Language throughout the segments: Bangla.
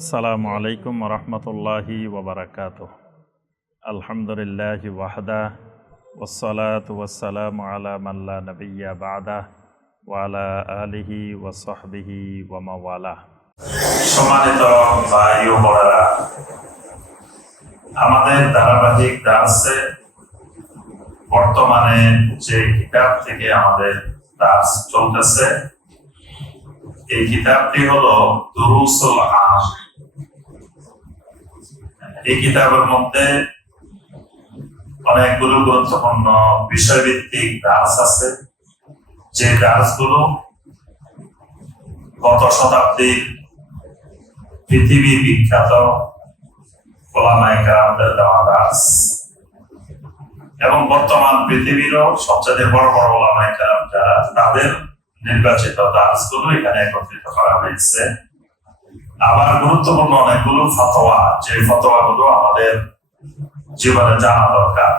আসসালামু আলাইকুম রহমতুল্লাহি ওবরাকাতুহ। আলহামদুলিল্লাহি ওয়াহদা ওয়াসসালাতু ওয়াসসালামু আলা মান লা নাবিয়্যা বা'দা ওয়া আলা আলিহি ওয়া সাহবিহি ওয়া মাওয়ালা। সম্মানিত ভাই ও বোনেরা, আমাদের ধারাবাহিক দার্সে বর্তমানে যে কিতাব থেকে আমাদের দার্স চলতেছে, এই কিতাবটি হলো দুরুসুল আম। এই কিতাবের মধ্যে অনেকগুলো গুরুত্বপূর্ণ বিষয়ভিত্তিক দার্স আছে, যে দার্সগুলো গত শতাব্দীর পৃথিবী বিখ্যাত ওলামায়ে কেরামদের দেওয়া দার্স এবং বর্তমান পৃথিবীরও সবচেয়ে বড় বড় ওলামায়ে কেরাম যারা, তাদের নির্বাচিত দার্সগুলো এখানে একত্রিত করা হয়েছে। আবার গুরুত্বপূর্ণ অনেকগুলো ফতোয়া, যে ফতোয়াগুলো আমাদের জীবনে জানা দরকার,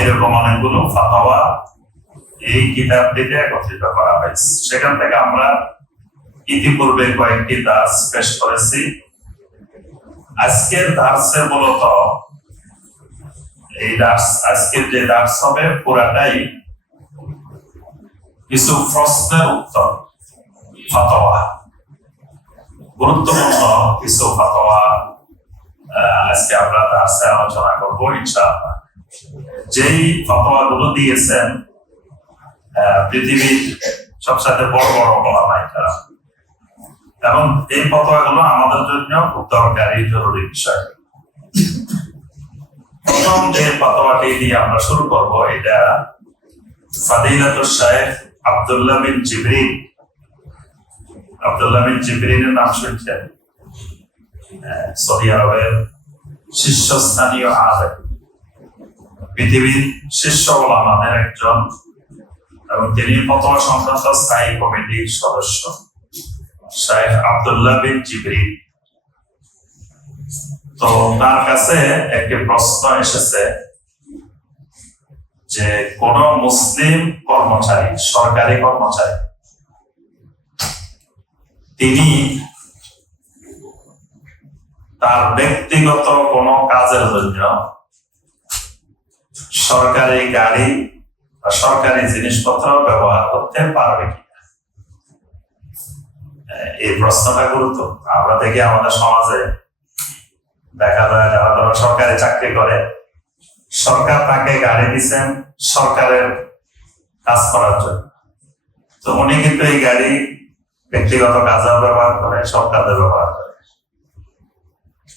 এরকম অনেকগুলো ফতোয়া এই কিতাবটিতে একত্রিত করা হয়েছে। সেখান থেকে আমরা ইতিপূর্বে কয়েকটি দার্স পেশ করেছি। আজকের দার্সে মূলত এই দার্স, আজকের যে দার্স হবে পুরাটাই কিছু প্রশ্নের উত্তর, ফতোয়া, গুরুত্বপূর্ণ কিছু ফতোয়া আজকে আমরা দার্সে আলোচনা করবো ইনশাআল্লাহ। যেই ফতোয়াগুলো দিয়েছেন পৃথিবীর সবচেয়ে বড় বড় ওলামায়ে কেরাম, এবং এই ফতোয়াগুলো আমাদের জন্য খুব দরকারি, জরুরি বিষয়। প্রথম যে ফতোয়াটি দিয়ে আমরা শুরু করব, এটা ফাদিলাতুশ শাইখ আব্দুল্লাহ বিন জিবরিন। আব্দুল্লাহ বিন জিবরিনের নাম শুনছেন? সৌদি আরবের শীর্ষস্থানীয় আলেম, পৃথিবীর শীর্ষ ওলামাদের একজন, এবং তিনি ফতোয়া সংক্রান্ত স্থায়ী কমিটির সদস্য, শাইখ আব্দুল্লাহ বিন জিবরিন। তো তার কাছে একটি প্রশ্ন এসেছে যে কোন মুসলিম কর্মচারী, সরকারি কর্মচারী, তিনি তার ব্যক্তিগত কোন কাজের জন্য সরকারি গাড়ি বা সরকারি জিনিসপত্র ব্যবহার করতে পারবে কিনা? এই প্রশ্নটা গুরুত্বপূর্ণ। আমরা দেখি আমাদের সমাজে দেখা যায় যারা ধরো সরকারি চাকরি করে, সরকার তাকে গাড়ি দিচ্ছেন সরকারের কাজ করার জন্য, তো উনি কিন্তু এই গাড়ি ব্যক্তিগত কাজেও ব্যবহার করে, সব কাজে ব্যবহার করে।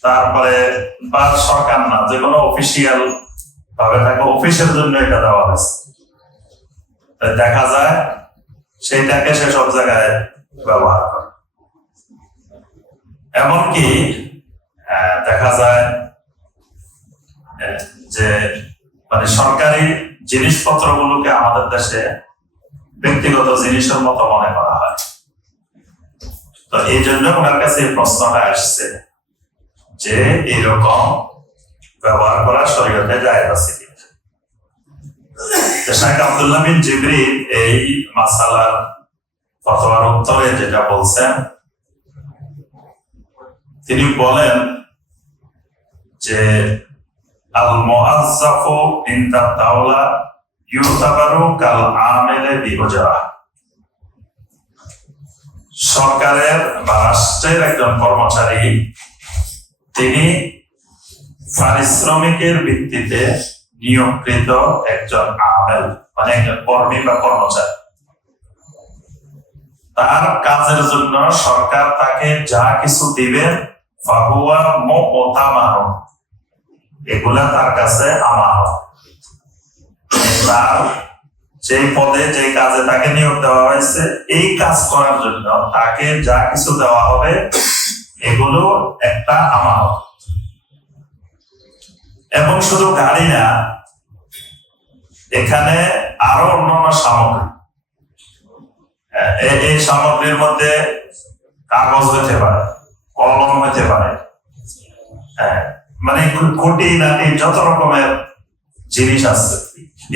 তারপরে বা সরকার না, যে কোনো অফিসিয়াল ভাবে থাকে, অফিসের জন্য এটা দেওয়া হয়েছে, দেখা যায় সেইটাকে সে সব জায়গায় ব্যবহার করে। এমনকি দেখা যায় যে মানে সরকারি জিনিসপত্র গুলোকে আমাদের দেশে ব্যক্তিগত জিনিসের মতো মনে করা হয়। তো এই জন্য ওনার কাছে এই প্রশ্নটা আসছে যে এইরকম ব্যবহার করা শরীয়তে জায়েজ আছে কিনা। শাইখ আব্দুল্লাহ বিন জিবরিন এই মাসালার ফতোয়ার উত্তরে যেটা বলছেন, তিনি বলেন যে আল মুআজ্জাফু ইনদা দাওলা ইউতাবারু কাল আমিলে বিউজরা। সরকারের বা রাষ্ট্রের একজন কর্মচারী, তিনি পারিশ্রমিকের ভিত্তিতে নিয়োগকৃত একজন আমেল, মানে একজন কর্মী বা কর্মচারী। তার কাজের জন্য সরকার তাকে যা কিছু দিবেন ফাহুয়া মুতামানুন, এগুলা তার কাছে আমানত। তার যে পদে, যে কাজে তাকে নিয়োগ দেওয়া হয়েছে, এই কাজ করার জন্য তাকে যা কিছু দেওয়া হবে এগুলো একটা আমানত। এবং শুধু গাড়ি না, এখানে আরো অন্যান্য সামগ্রী, এই সামগ্রীর মধ্যে কাগজ হতে পারে, কলম হতে পারে, মানে খুঁটিনাটি যত রকমের জিনিস আছে,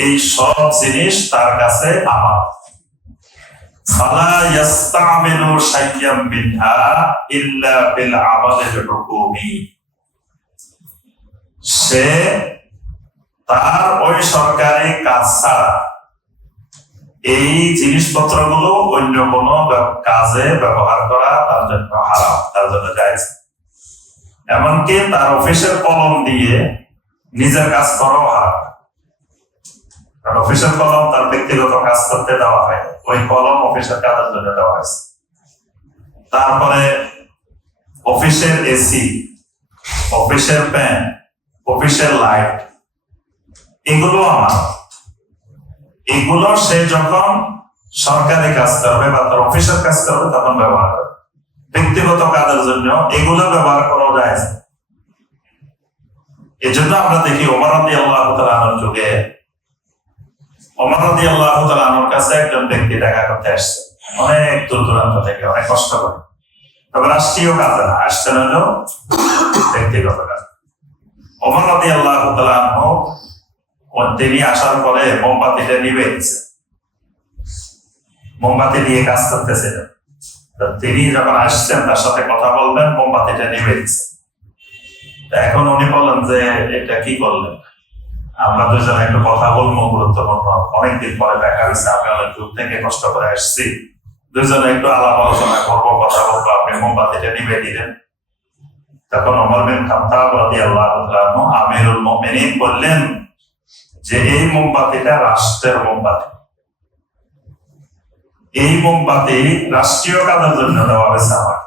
এই সব জিনিস তার কাছে আমানত। ফালা ইয়াস্তামিলু শাইয়াম মিনহা ইল্লা বিল আমালিল হুকুমি, সে তার ওই সরকারি কাজ ছাড়া এই জিনিসপত্রগুলো অন্য কোনো কাজে ব্যবহার করা তার জন্য হারাম, তার জন্য জায়েজ। এমনকি তার অফিসের কলম দিয়ে নিজের কাজ করাও হারাম। কারণ অফিসের কলম তার ব্যক্তিগত কাজ করতে দেওয়া হয়, ওই কলম অফিসের কাজের জন্য দেওয়া হয়েছে। তারপরে অফিসের এসি, অফিসের ফ্যান, অফিসের লাইট, এগুলো আমার, এগুলো সে যখন সরকারি কাজ করবে বা তার অফিসের কাজ করবে তখন ব্যবহার করবে। ব্যক্তিগত কাজের জন্য এগুলো ব্যবহার করা যায়। এই জন্য আমরা দেখি ওমর রাদিয়াল্লাহু তাআলা আনহুর যুগে ওমর রাদিয়াল্লাহু তাআলা আনহুর কাছে একজন ব্যক্তি দেখা করতে আসছে, অনেক দূর দূরান্ত থেকে, অনেক কষ্ট করে। তবে রাষ্ট্রীয় কাজে না, আসছেন হলো ব্যক্তিগত কাজ। ওমর রাদিয়াল্লাহু তাআলা আনহু তিনি আসার পরে মোমবাতিটা নিভে গেছে, মোমবাতি দিয়ে কাজ করতেছিলেন। তিনি যখন আসছেন তার সাথে কথা বলবেন, মোমবাতিটা নিভে গেছে। এখন উনি বলেন যে এটা কি করলেন? আমরা দুজনে একটু কথা বলবো, গুরুত্বপূর্ণ, অনেকদিন পরে দেখা হয়েছে, আমি অনেক দূর থেকে কষ্ট করে আসছি, দুজনে একটু আলাপ আলোচনা করবো, কথা বলবো, আপনি মোমবাতিটা নিভে দিলেন। তখন ওমর বিন খাত্তাব রাদিয়াল্লাহু তাআলা আনহু আমিরুল মুমিনিন বললেন যে এই মোমবাতিটা রাষ্ট্রের মোমবাতি, এই মোমবাতি রাষ্ট্রীয় কাজের জন্য দেওয়া হয়েছে আমার,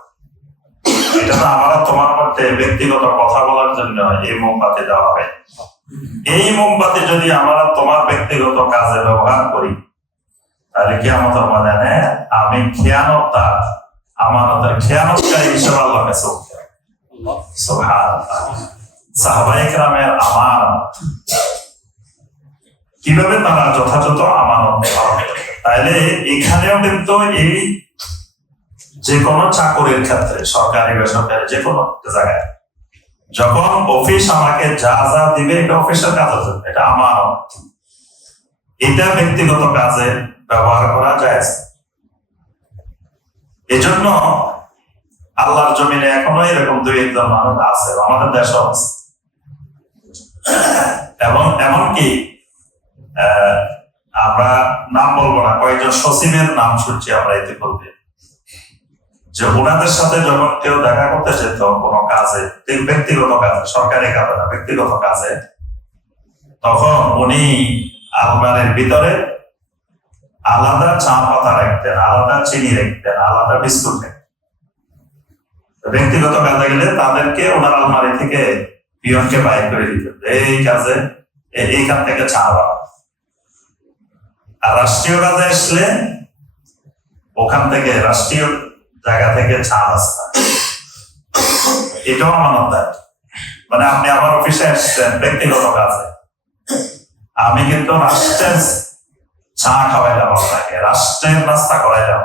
এটা তো আমার তোমার মধ্যে ব্যক্তিগত কথা বলার জন্য এই মোমবাতি দেওয়া হয়। এই মোমবাতি যদি আমরা তোমার ব্যক্তিগত কাজে ব্যবহার করি তাহলে কিয়ামতের ময়দানে আমি খেয়ানতদার, আমানতের খেয়ানতকারী হিসেবে আল্লাহর কাছে উঠতে হবে। সুবহানাল্লাহ। সাহাবায়ে কেরামের আমানত, কিভাবে তারা যথাযথ আমানত পালন করে। তাইলে এখানেও কিন্তু এই যে কোনো চাকরির ক্ষেত্রে, সরকারি বেসরকারি যে কোনো জায়গায়, যখন অফিস আমাকে যা যা দিবে এটা অফিসের কাজের জন্য, এটা আমানত, এটা ব্যক্তিগত কাজে ব্যবহার করা যায়। এজন্য আল্লাহর জমিনে এখনো এরকম দুই একজন মানুষ আছে, আমাদের দেশও আছে। এবং এমনকি আমরা নাম বলবো না, কয়েকজন সচিবের নাম শুনছি আমরা ইতিপূর্বে, যে ওনাদের সাথে যখন কেউ দেখা করতে যেত কোনো কাজে, ব্যক্তিগত কাজে, সরকারি কাজে না, ব্যক্তিগত কাজে, তখন উনি আলমারির ভিতরে আলাদা চা পাতা রাখতেন, আলাদা চিনি রাখতেন, আলাদা বিস্কুট রাখতেন। ব্যক্তিগত কাজে গেলে তাদেরকে ওনার আলমারি থেকে পিয়নকে বাইর করে দিতেন, এই কাজে এইখান থেকে চা বানা। আর রাষ্ট্রীয় কাজে আসলে ওখান থেকে, রাষ্ট্রীয় জায়গা থেকে চা আসতা, এটাও আমানত দায়িত্ব। মানে আপনি আমার অফিসে আসছেন ব্যক্তিগত কাজে, আমি কিন্তু রাষ্ট্রের চা খাওয়াইলাম আপনাকে, রাষ্ট্রের নাস্তা করাইলাম,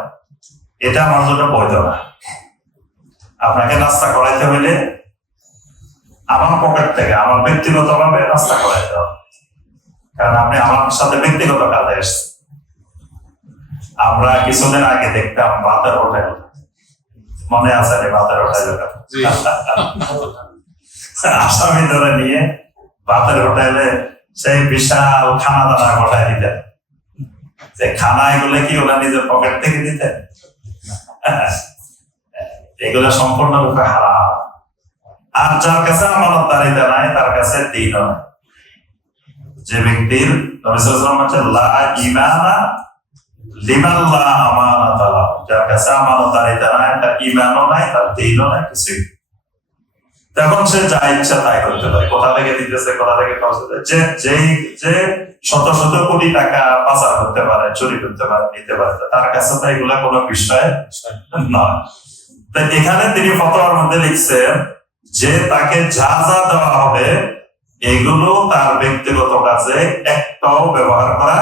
এটা আমার জন্য বৈধ না। আপনাকে নাস্তা করাইতে হইলে আমার পকেট থেকে, আমার ব্যক্তিগত ভাবে নাস্তা করাইতে হবে, কারণ আপনি আমার সাথে ব্যক্তিগত কাজে এসছেন। আমরা কিছুদিন আগে দেখতাম ভাতের হোটেল, মনে আছে ভাতের হোটেল, আসামি ধরে নিয়ে ভাতের হোটেলে সেই বিশাল খানা দানা ঘটায় দিতেন। যে খানা এগুলো কি ওরা নিজের পকেট থেকে দিতেন? এগুলো সম্পূর্ণরূপে হারাম। আর যার কাছে আমানতদারিতা নাই তার কাছে দিনও নাই। যে ব্যক্তির নবী সাল্লাল্লাহু আলাইহি ওয়াসাল্লাম লা ঈমানা লিমান লা আমানাতা লাহু, যার কাছে আমানতদারিতা নাই, তার ঈমানও নাই, তার দিনও নাই, কিছুই। তখন সে যা ইচ্ছা তাই করতে পারে, কোথা থেকে দিতেছে, কোথা থেকে খরচ করতে, যে শত শত কোটি টাকা পাচার করতে পারে, চুরি করতে পারে, নিতে পারে, তার কাছে তো এগুলা কোনো বিষয় নয়। তাই এখানে তিনি ফতোয়ার মধ্যে লিখছেন যে তাকে যা যা দেওয়া হবে এগুলো তার ব্যক্তিগত কাজে একটাও ব্যবহার করা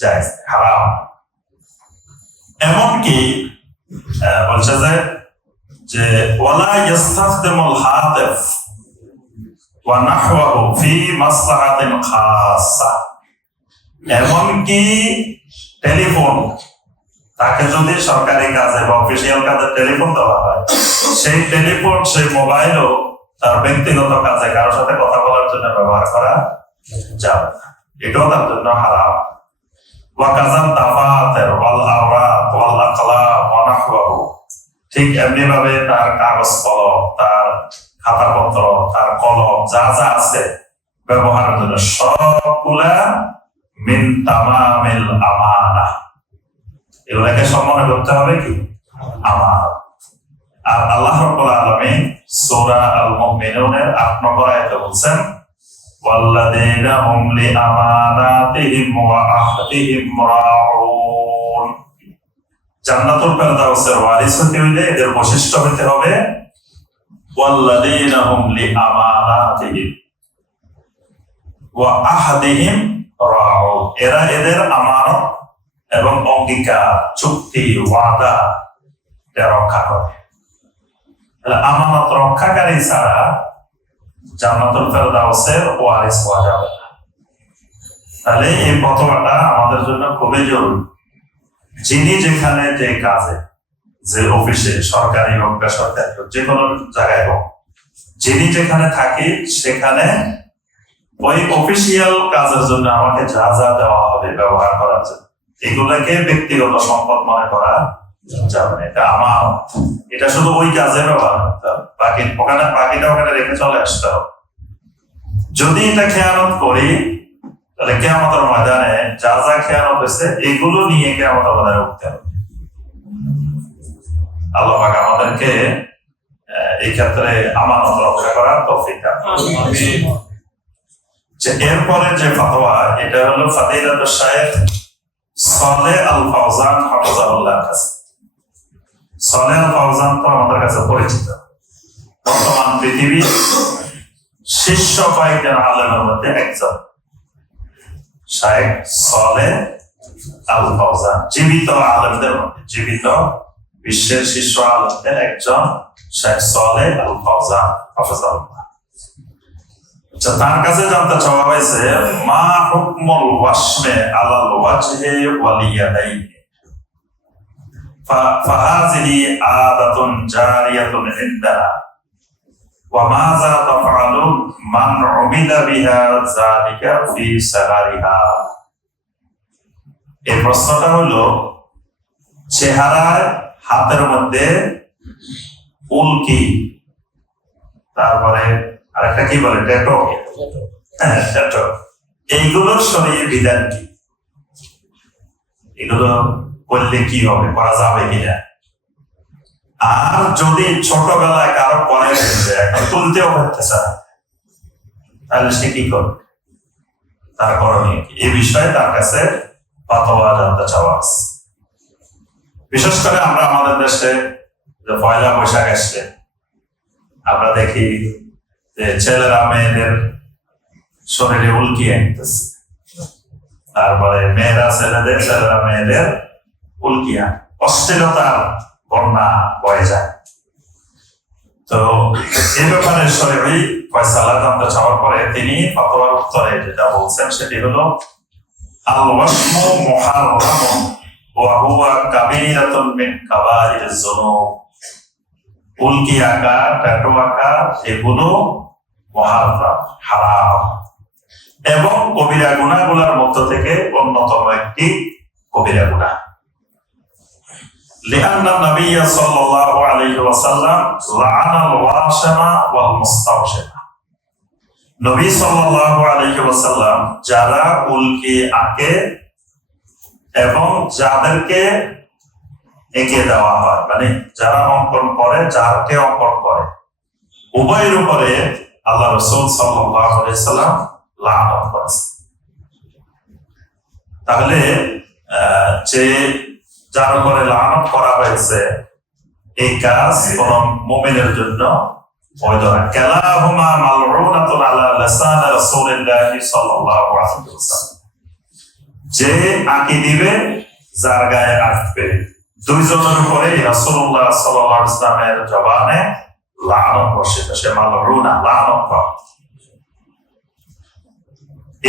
যায়, হারাম। এমনকি বলছে যে ওয়ালা ইস্তাখদিমুল হাতিফ ওয়া নাহওয়াহু ফি মাসলাহাতিন খাসা, এমনকি টেলিফোন, তাকে যদি সরকারি কাজে বা অফিসিয়াল কাজে টেলিফোন দেওয়া হয়, সেই টেলিফোন সেই মোবাইলও তার ব্যক্তিগত কাজে কারোর সাথে কথা বলার জন্য ব্যবহার করা যাবে না, এটাও তার জন্য হারাম। ঠিক এমনি ভাবে তার কাগজ কলম, তার খাতাপত্র, তার কলম যা যা আছে ব্যবহারের জন্য সবগুলা মিন তামামিল আমানা, এগুলাকে সম্মান করতে হবে কি আমানত। আর আল্লাহ রাব্বুল আলামিন সূরা আল মুমিনুনের ৮ নম্বর আয়াতে বলছেন ওয়াল্লাযীনা হুম লিআমানাতিহিম ওয়া আহদিহিম রাউন। জান্নাতুল ফেরদাউসের ওয়ারিস হতে হইলে এদের বৈশিষ্ট্য হতে হবে ওয়াল্লাযীনা হুম লিআমানাতিহিম ওয়া আহদিহিম রাউন, এরা এদের আমানত এবং অঙ্গীকার, চুক্তি, ওয়াদা রক্ষা করে। আমানত রক্ষাকারী ছাড়া জান্নাতুল ফেরদাউসের ওয়ারিস হওয়া যাবে না। তাহলে এই ফতোয়াটা আমাদের জন্য খুবই জরুরি। যিনি যেখানে যে কাজে, যে অফিসে, সরকারি হোক বেসরকারি হোক, যে কোনো জায়গায় হোক, যিনি যেখানে থাকি সেখানে ওই অফিসিয়াল কাজের জন্য আমাকে যা যা দেওয়া হবে ব্যবহার করার জন্য, এগুলাকে ব্যক্তিগত সম্পদ মনে করা যাবে না, এটা আমার, এটা শুধু ওই কাজে ব্যবহার করতে হবে, বাকিটা ওখানে রেখে চলে আসতে হবে। যদি এটা খেয়ানত করি তাহলে কিয়ামতের ময়দানে যা যা খেয়ানত হয়েছে এগুলো নিয়ে কিয়ামতের ময়দানে উঠতে হবে। আল্লাহ পাক আমাদেরকে এই ক্ষেত্রে আমানত রক্ষা করার তৌফিক দান করুন। এরপরে যে ফতোয়া, এটা হলো ফাদিলাতুশ শাইখ সালেহ আল ফাওজান হাফিজাহুল্লাহর কাছে। সালেহ আল ফাওজান তো আমাদের কাছে পরিচিত, বর্তমান পৃথিবীর শীর্ষ কয়েকজন আলেমের মধ্যে একজন শাইখ সালেহ আল ফাওজান, জীবিত আলেমদের মধ্যে, জীবিত বিশ্বের শীর্ষ আলেমদের একজন শাইখ সালেহ আল ফাওজান হাফিজাহুল্লাহ। তার কাছে জানতে চাওয়া হয়েছে মা হুকমুল ওয়াশমে আলাল ওয়াজহি ওয়াল ইয়াদাইনি ফাহাযিহি আদাতুন জারিয়াতুন ইনদানা ওয়া মাযা তাফআলুন মান উমিলা বিহা যালিকা ফি সাগারিহা। এই প্রশ্নটা হলো চেহারায় হাতের মধ্যে উল্কি, তারপরে আরেকটা কি বলে ট্যাটু, ট্যাটু, এইগুলোর শরীরে বিধান কি, এগুলো করলে কি হবে, করা যাবে কিনা। আর যদি ছোটবেলায় কারো পরে এখন তুলতেও পারতেছে না, তাহলে সে কি করবে, তার করণীয় কি, এই বিষয়ে তার কাছে ফতোয়া জানতে চাওয়া আছে। বিশেষ করে আমরা আমাদের দেশে যে পয়লা বৈশাখ আসছে, আমরা দেখি যে ছেলেরা মেয়েদের শরীরে উল্কি আনতেছে, তারপরে মেয়েরা ছেলেদের, ছেলেরা মেয়েদের উল্কি আন, অশ্লীলতার বন্যা বয়ে যায়। তো এই ব্যাপারে শরীরী ফয়সালা জানতে চাওয়ার পরে তিনি ফতোয়ার উত্তরে যেটা বলছেন সেটি হলো আল ওয়াশমু মুহাররামুন ওয়া হুয়া কাবীরাতুন মিন কাবাইরিজ যুনুব। উল্কি আঁকা, ট্যাটু আঁকা এগুলো মুহাররাম, হারাম এবং কবিরা গুনাহগুলোর মধ্য থেকে অন্যতম একটি কবিরা গুনাহ। লিআন্না নবী সাল্লাল্লাহু আলাইহি ওয়াসাল্লাম লাআনাল ওয়াশিমা ওয়াল মুস্তাওশিমা। নবী সাল্লাল্লাহু আলাইহি ওয়াসাল্লাম যারা উল্কি আঁকে এবং যাদেরকে এঁকে দেওয়া হয়, মানে যারা অঙ্কন করে, যারকে অঙ্কন করে, উভয়ের উপরে আল্লাহ রাসূল সাল্লাল্লাহু আলাইহি ওয়াসাল্লাম লানত করেছেন। তাহলে যে যার উপরে লানত করা হয়েছে এই কাজ কোন মুমিনের জন্য বৈধ না। কালাহুমা মালউনাতুন আলা লিসান রাসূলিল্লাহি সাল্লাল্লাহু আলাইহি ওয়াসাল্লাম, যে আঁকি দিবে, যার গায়ে আঁকবে, দুইজনের উপরে রাসূলুল্লাহ সাল্লাল্লাহু আলাইহি ওয়াসাল্লামের জবানে লানত বর্ষিত, সে মালউনা, লানত।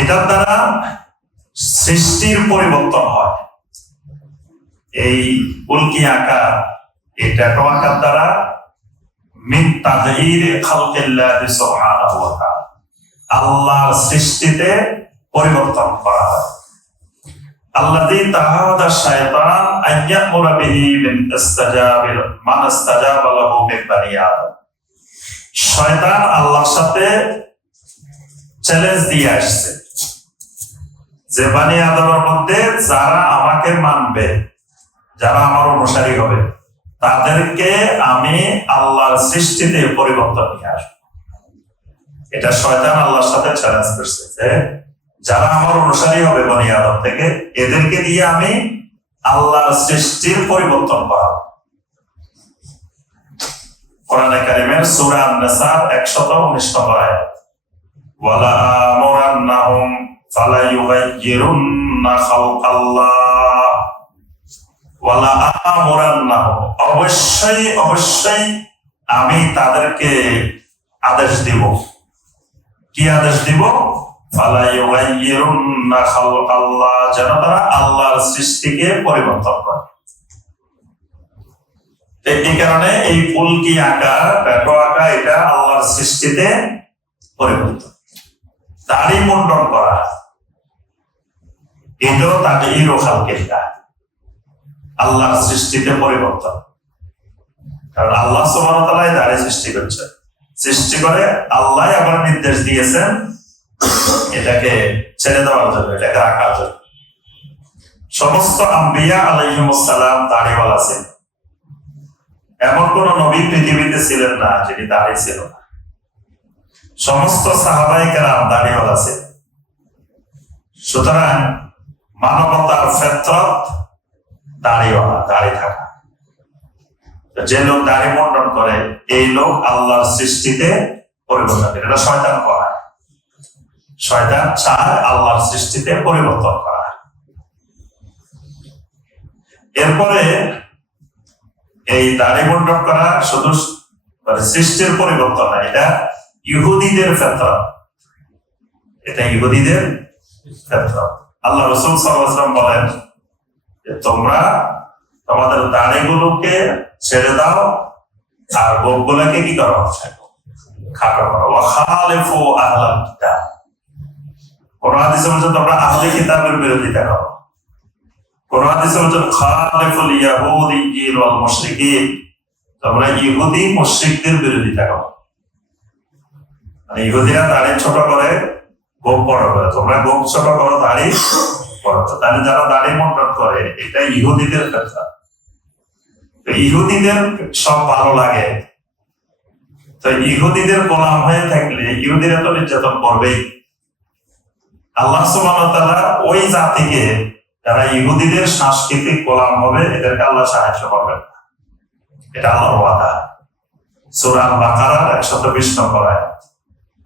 এটার দ্বারা সৃষ্টির পরিবর্তন হয়, এই উল্কি আঁকা, এই ট্যাটু আঁকার দ্বারা মিন তাগয়ীর খালকিল্লাহি সুবহানাহু ওয়া তাআলা, আল্লাহর সৃষ্টিতে পরিবর্তন করা হয়। আল্লাযী তাহাদা শায়তান আইয়ামুরা বিহি মিন ইসতিজাবিল মান ইসতাজাবা লাহু মিন বানি আদম। শয়তান আল্লাহর সাথে চ্যালেঞ্জ দিয়ে আসছে যে বানি আদমের মধ্যে যারা আমাকে মানবে, যারা আমার অনুসারী হবে, তাদেরকে আমি আল্লাহর সৃষ্টিতে পরিবর্তন নিয়ে আসবো। এটা শয়তান আল্লাহর সাথে চ্যালেঞ্জ করছে যে যারা আমার অনুসারী হবে বনি আদম থেকে, এদেরকে দিয়ে আমি আল্লাহর সৃষ্টির পরিবর্তন করাবো। কোরআনে কারীমের সূরা আন-নিসার 119 নম্বর আয়াত, ওয়ালা আমুরান্নাহুম ফালা ইউগাইয়িরুন্না খালকাল্লাহ ওয়ালা আমুরান্নাহুম, অবশ্যই অবশ্যই আমি তাদেরকে আদেশ দিব। কি আদেশ দিব? ফালা ইউগাইয়িরুন্না খালকাল্লাহ, যেন তারা আল্লাহর সৃষ্টিকে পরিবর্তন করে। এই কারণে এই উল্কি আঁকা, ট্যাটু আঁকা, এটা আল্লাহর সৃষ্টিতে পরিবর্তন। দাড়ি মুন্ডন করা, এটাও তাগয়ীর খালকিল্লাহ, আল্লাহর সৃষ্টিতে পরিবর্তন। কারণ আল্লাহ সুবহানাহু ওয়া তাআলা দাড়ি সৃষ্টি করছে, সৃষ্টি করে আল্লাহ আবার নির্দেশ দিয়েছেন এটাকে ছেড়ে দেওয়ার জন্য, এটাকে রাখার জন্য। সমস্ত আম্বিয়া আলাইহিমুস সালাম দাড়িওয়ালা ছিলেন, এমন কোন নবী পৃথিবীতে ছিলেন না যিনি দাড়ি ছিল না। সমস্ত সাহাবায়ে কেরাম দাড়িওয়ালা ছিলেন। সুতরাং মানবতার ফিতরত দাড়িওয়ালা, দাড়ি থাকা। যে লোক দাড়ি মুন্ডন করে, এই লোক আল্লাহর সৃষ্টিতে পরিবর্তন করে। এটা শয়তান করায়, শয়তান চায় আল্লাহর সৃষ্টিতে পরিবর্তন করা। এরপরে এই দাড়ি মুন্ডন করা শুধু সৃষ্টির পরিবর্তন না, এটা ইহুদিদের ফিতরত, এটা ইহুদিদের ফিতরত। আল্লাহ রাসূল সাল্লাল্লাহু আলাইহি ওয়াসাল্লাম বলেন যে তোমরা তোমাদের দাড়িগুলোকে ছেড়ে দাও আর গোঁফগুলোকে কি করো? খাটো করো। ওয়া খালিফু আহলাল কিতাব, কোন হাদিসে বলছে তোমরা আহলে কিতাবের বিরোধিতা করো। কোন হাদিসে বলছে খালিফুল ইয়াহুদিয়্যিন ওয়াল মুশরিকিন, তোমরা ইহুদি মুশরিকদের বিরোধিতা করো। মানে ইহুদিরা দাড়ি ছোট করে, গোঁফ বড় করে, তোমরা গোঁফ ছোট করো, দাড়ি বড় করো। তাহলে যারা দাড়ি মুন্ডন করে, এটা ইহুদিদের কথা। ইহুদিদের সব ভালো লাগে, তো ইহুদিদের গোলাম হয়ে থাকলে ইহুদিরা তো নির্যাতন করবেই। আল্লাহ সুবহানাহু ওয়া তাআলা ওই জাতিকে, যারা ইহুদিদের সাংস্কৃতিক গোলাম হবে, এদেরকে আল্লাহ সাহায্য করবেন। এটা আল্লাহর ওয়াদা। সূরা আল-বাকারার 120 নম্বর আয়াত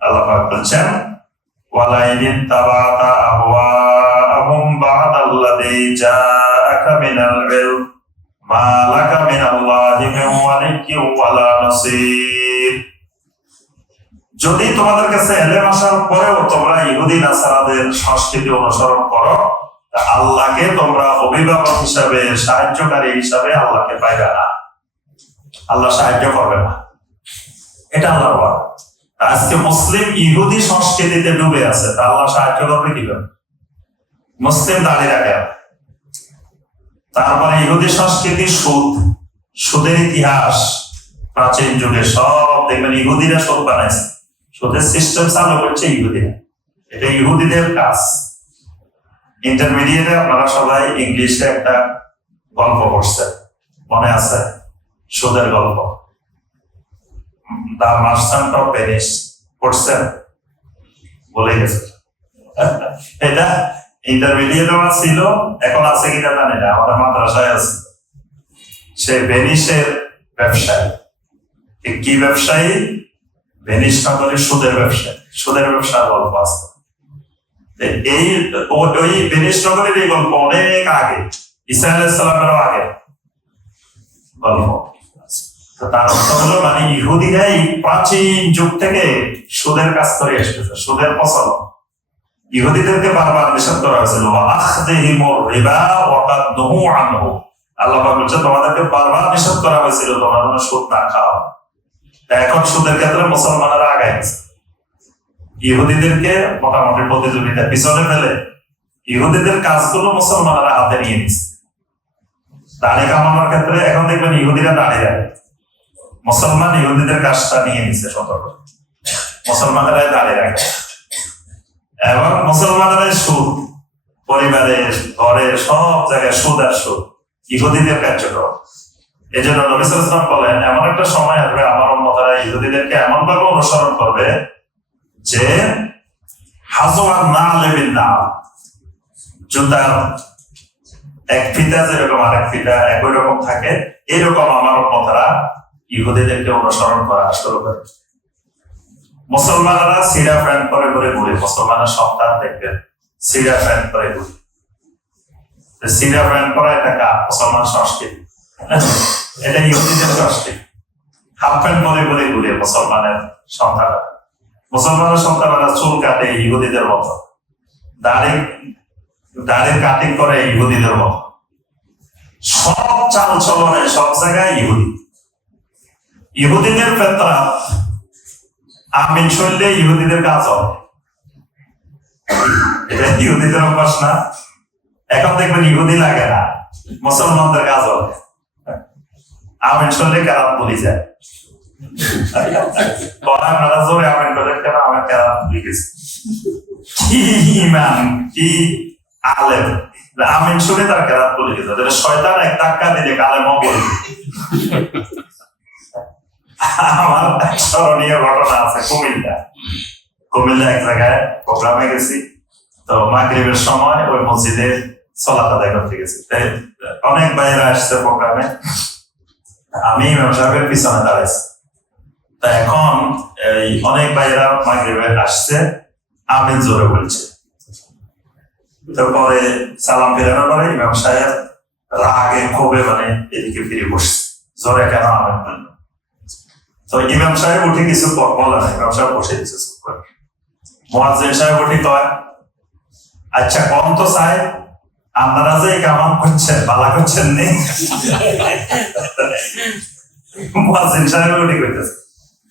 আল্লাহ পাক বলছেন, ওয়ালা ইন তাবাতা আহওয়াহুম বা'দাল্লাযী জাআকা মিনাল ইলম মা লাকা মিনাল্লাহি মিন ওয়ালিয়্যিন ওয়ালা নাসীর। যদি তোমাদের কাছে ইলম আসার পরেও তোমরা ইহুদি নাসারাদের সংস্কৃতি অনুসরণ করো, আল্লাহকে তোমরা অভিভাবক হিসাবে, সাহায্যকারী হিসাবে আল্লাহকে পাইবে না, আল্লাহ সাহায্য করবে না। এটা আল্লাহর ওয়াদা। আজকে মুসলিম ইহুদি সংস্কৃতিতে ডুবে আছে, তা আল্লাহ সাহায্য করবে কিভাবে? মুসলিম দাঁড়িয়ে রাখে। তারপরে ইহুদি সংস্কৃতি, সুদ, সুদের ইতিহাস প্রাচীন যুগে সব দেখবেন ইহুদিরা সুদ বানাইছে, সুদের সিস্টেম চালু করছে ইহুদিরা। এটা ইহুদিদের কাজ। ইন্টারমিডিয়েটে আপনারা সবাই ইংলিশে একটা গল্প পড়ছেন, মনে আছে? সুদের গল্প, দা মার্চেন্ট অফ ভেনিস পড়ছেন? বলে গেছে। এটা ইন্টারমিডিয়েটও ছিল, এখন আছে কিনা জানি না, আমাদের মাদ্রাসায় আছে। সে ভেনিসের ব্যবসায়ী। কি ব্যবসায়ী? ভেনিস নগরীর সুদের ব্যবসায়ী। সুদের ব্যবসার গল্প আছে। এই ওই ভেনিস নগরীর এই গল্প অনেক আগে, ঈসা আলাইহিস সালামেরও আগে গল্প। তার অর্থ হলো, মানে ইহুদিরাই প্রাচীন যুগ থেকে সুদের কাজ করে এসেছে, সুদের প্রচলন। ইহুদিদেরকে বারবার নিষেধ করা হয়েছিল, আখযিহিমুর রিবা ওয়া কাদ নুহু আনহু, আল্লাহ পাক বলছে তোমাদেরকে বারবার নিষেধ করা হয়েছিল তোমরা যেন সুদ না খাও। এখন সুদের ক্ষেত্রে মুসলমানেরা আগায় গেছে, ইহুদিদেরকে মোটামুটি প্রতিযোগিতা পিছনে ফেলে ইহুদিদের কাজগুলো মুসলমানেরা হাতে নিয়ে নিচ্ছে। দাড়ি কামানোর ক্ষেত্রে এখন দেখবেন ইহুদিরা দাঁড়িয়ে রাখে, মুসলমান ইহুদিদের কাজটা নিয়ে নিচ্ছে সতর্ক, মুসলমানেরাই দাঁড়িয়ে রাখে। এবং মুসলমানেরাই সুদ, পরিবারে ঘরে সব জায়গায় সুদ আর সুদ, ইহুদিদের কার্যক্রম। এই জন্য নবী সাল্লাল্লাহু আলাইহি ওয়াসাল্লাম বলেন এমন একটা সময় আসবে আমার উম্মতেরা ইহুদিদেরকে এমন ভাবে অনুসরণ করবে যে হাজওয়ান না লেবিন না, জুতার এক ফিতা যেরকম আরেক ফিতা একই রকম থাকে, এইরকম আমার উম্মতেরা ইহুদিদেরকে অনুসরণ করা শুরু করে। মুসলমানেরা সিরা প্যান্ট পরে ঘুরে ঘুরে, মুসলমানের সন্তান দেখবেন সিরা প্যান্ট পরে ঘুরে। সিরা প্যান্ট পরা এটা মুসলমান সংস্কৃতি, এটা ইহুদিদের সংস্কৃতি। হাফ প্যান্ট পরে ঘুরে ঘুরে মুসলমানের সন্তানরা, মুসলমানের সন্তানরা চুল কাটে ইহুদিদের মতো, দাড়ির কাটিং করে ইহুদিদের মতো, সব চাল চলনে সব জায়গায় ইহুদি। ইহুদিদের ফেতরা আমিন শুনলে ইহুদিদের কাজ হবে, এটা ইহুদিদের অভ্যাস না। এখন দেখবেন ইহুদি লাগে না, মুসলমানদের কাজ হবে। আমিন শুনলে কেরাত ভুলি যায়, আপনারা জোরে আমিন করে কেন আমার কেরাত ভুলি গেছে। কি ইমান, কি আলেম, আমিন শুনে তার কেরাত ভুলি গেছে। শয়তান এক ধাক্কা দিলে আলেম বলে। আমার স্মরণীয় ঘটনা আছে কুমিল্লা এক জায়গায় প্রোগ্রামে গেছি, তো মাগরিবের সময় ওই মসজিদে সালাত আদায় করতে গেছি। অনেক ভাইয়েরা আসছে প্রোগ্রামে, আমি ইমাম সাহেবের পিছনে দাঁড়াইছি। তা এখন এই অনেক ভাইয়েরা মাগরিবে আসছে, আমিন জোরে বলছে। তারপরে সালাম ফেরানোর পরে ইমাম সাহেব রাগে ক্ষোভে মানে এদিকে ফিরে বসছে, জোরে কেন আমিন বলল। তো ইমাম সাহেব উঠে কিছু বলে না, ইমাম সাহেব বসে দিচ্ছে চুপ করে। মুয়াজ্জিন সাহেব উঠে কয়, আচ্ছা কম তো সাহেব, আপনারা যে কামান করছেন বালা করছেন নি। মুয়াজ্জিন সাহেব উঠে কইতেছে,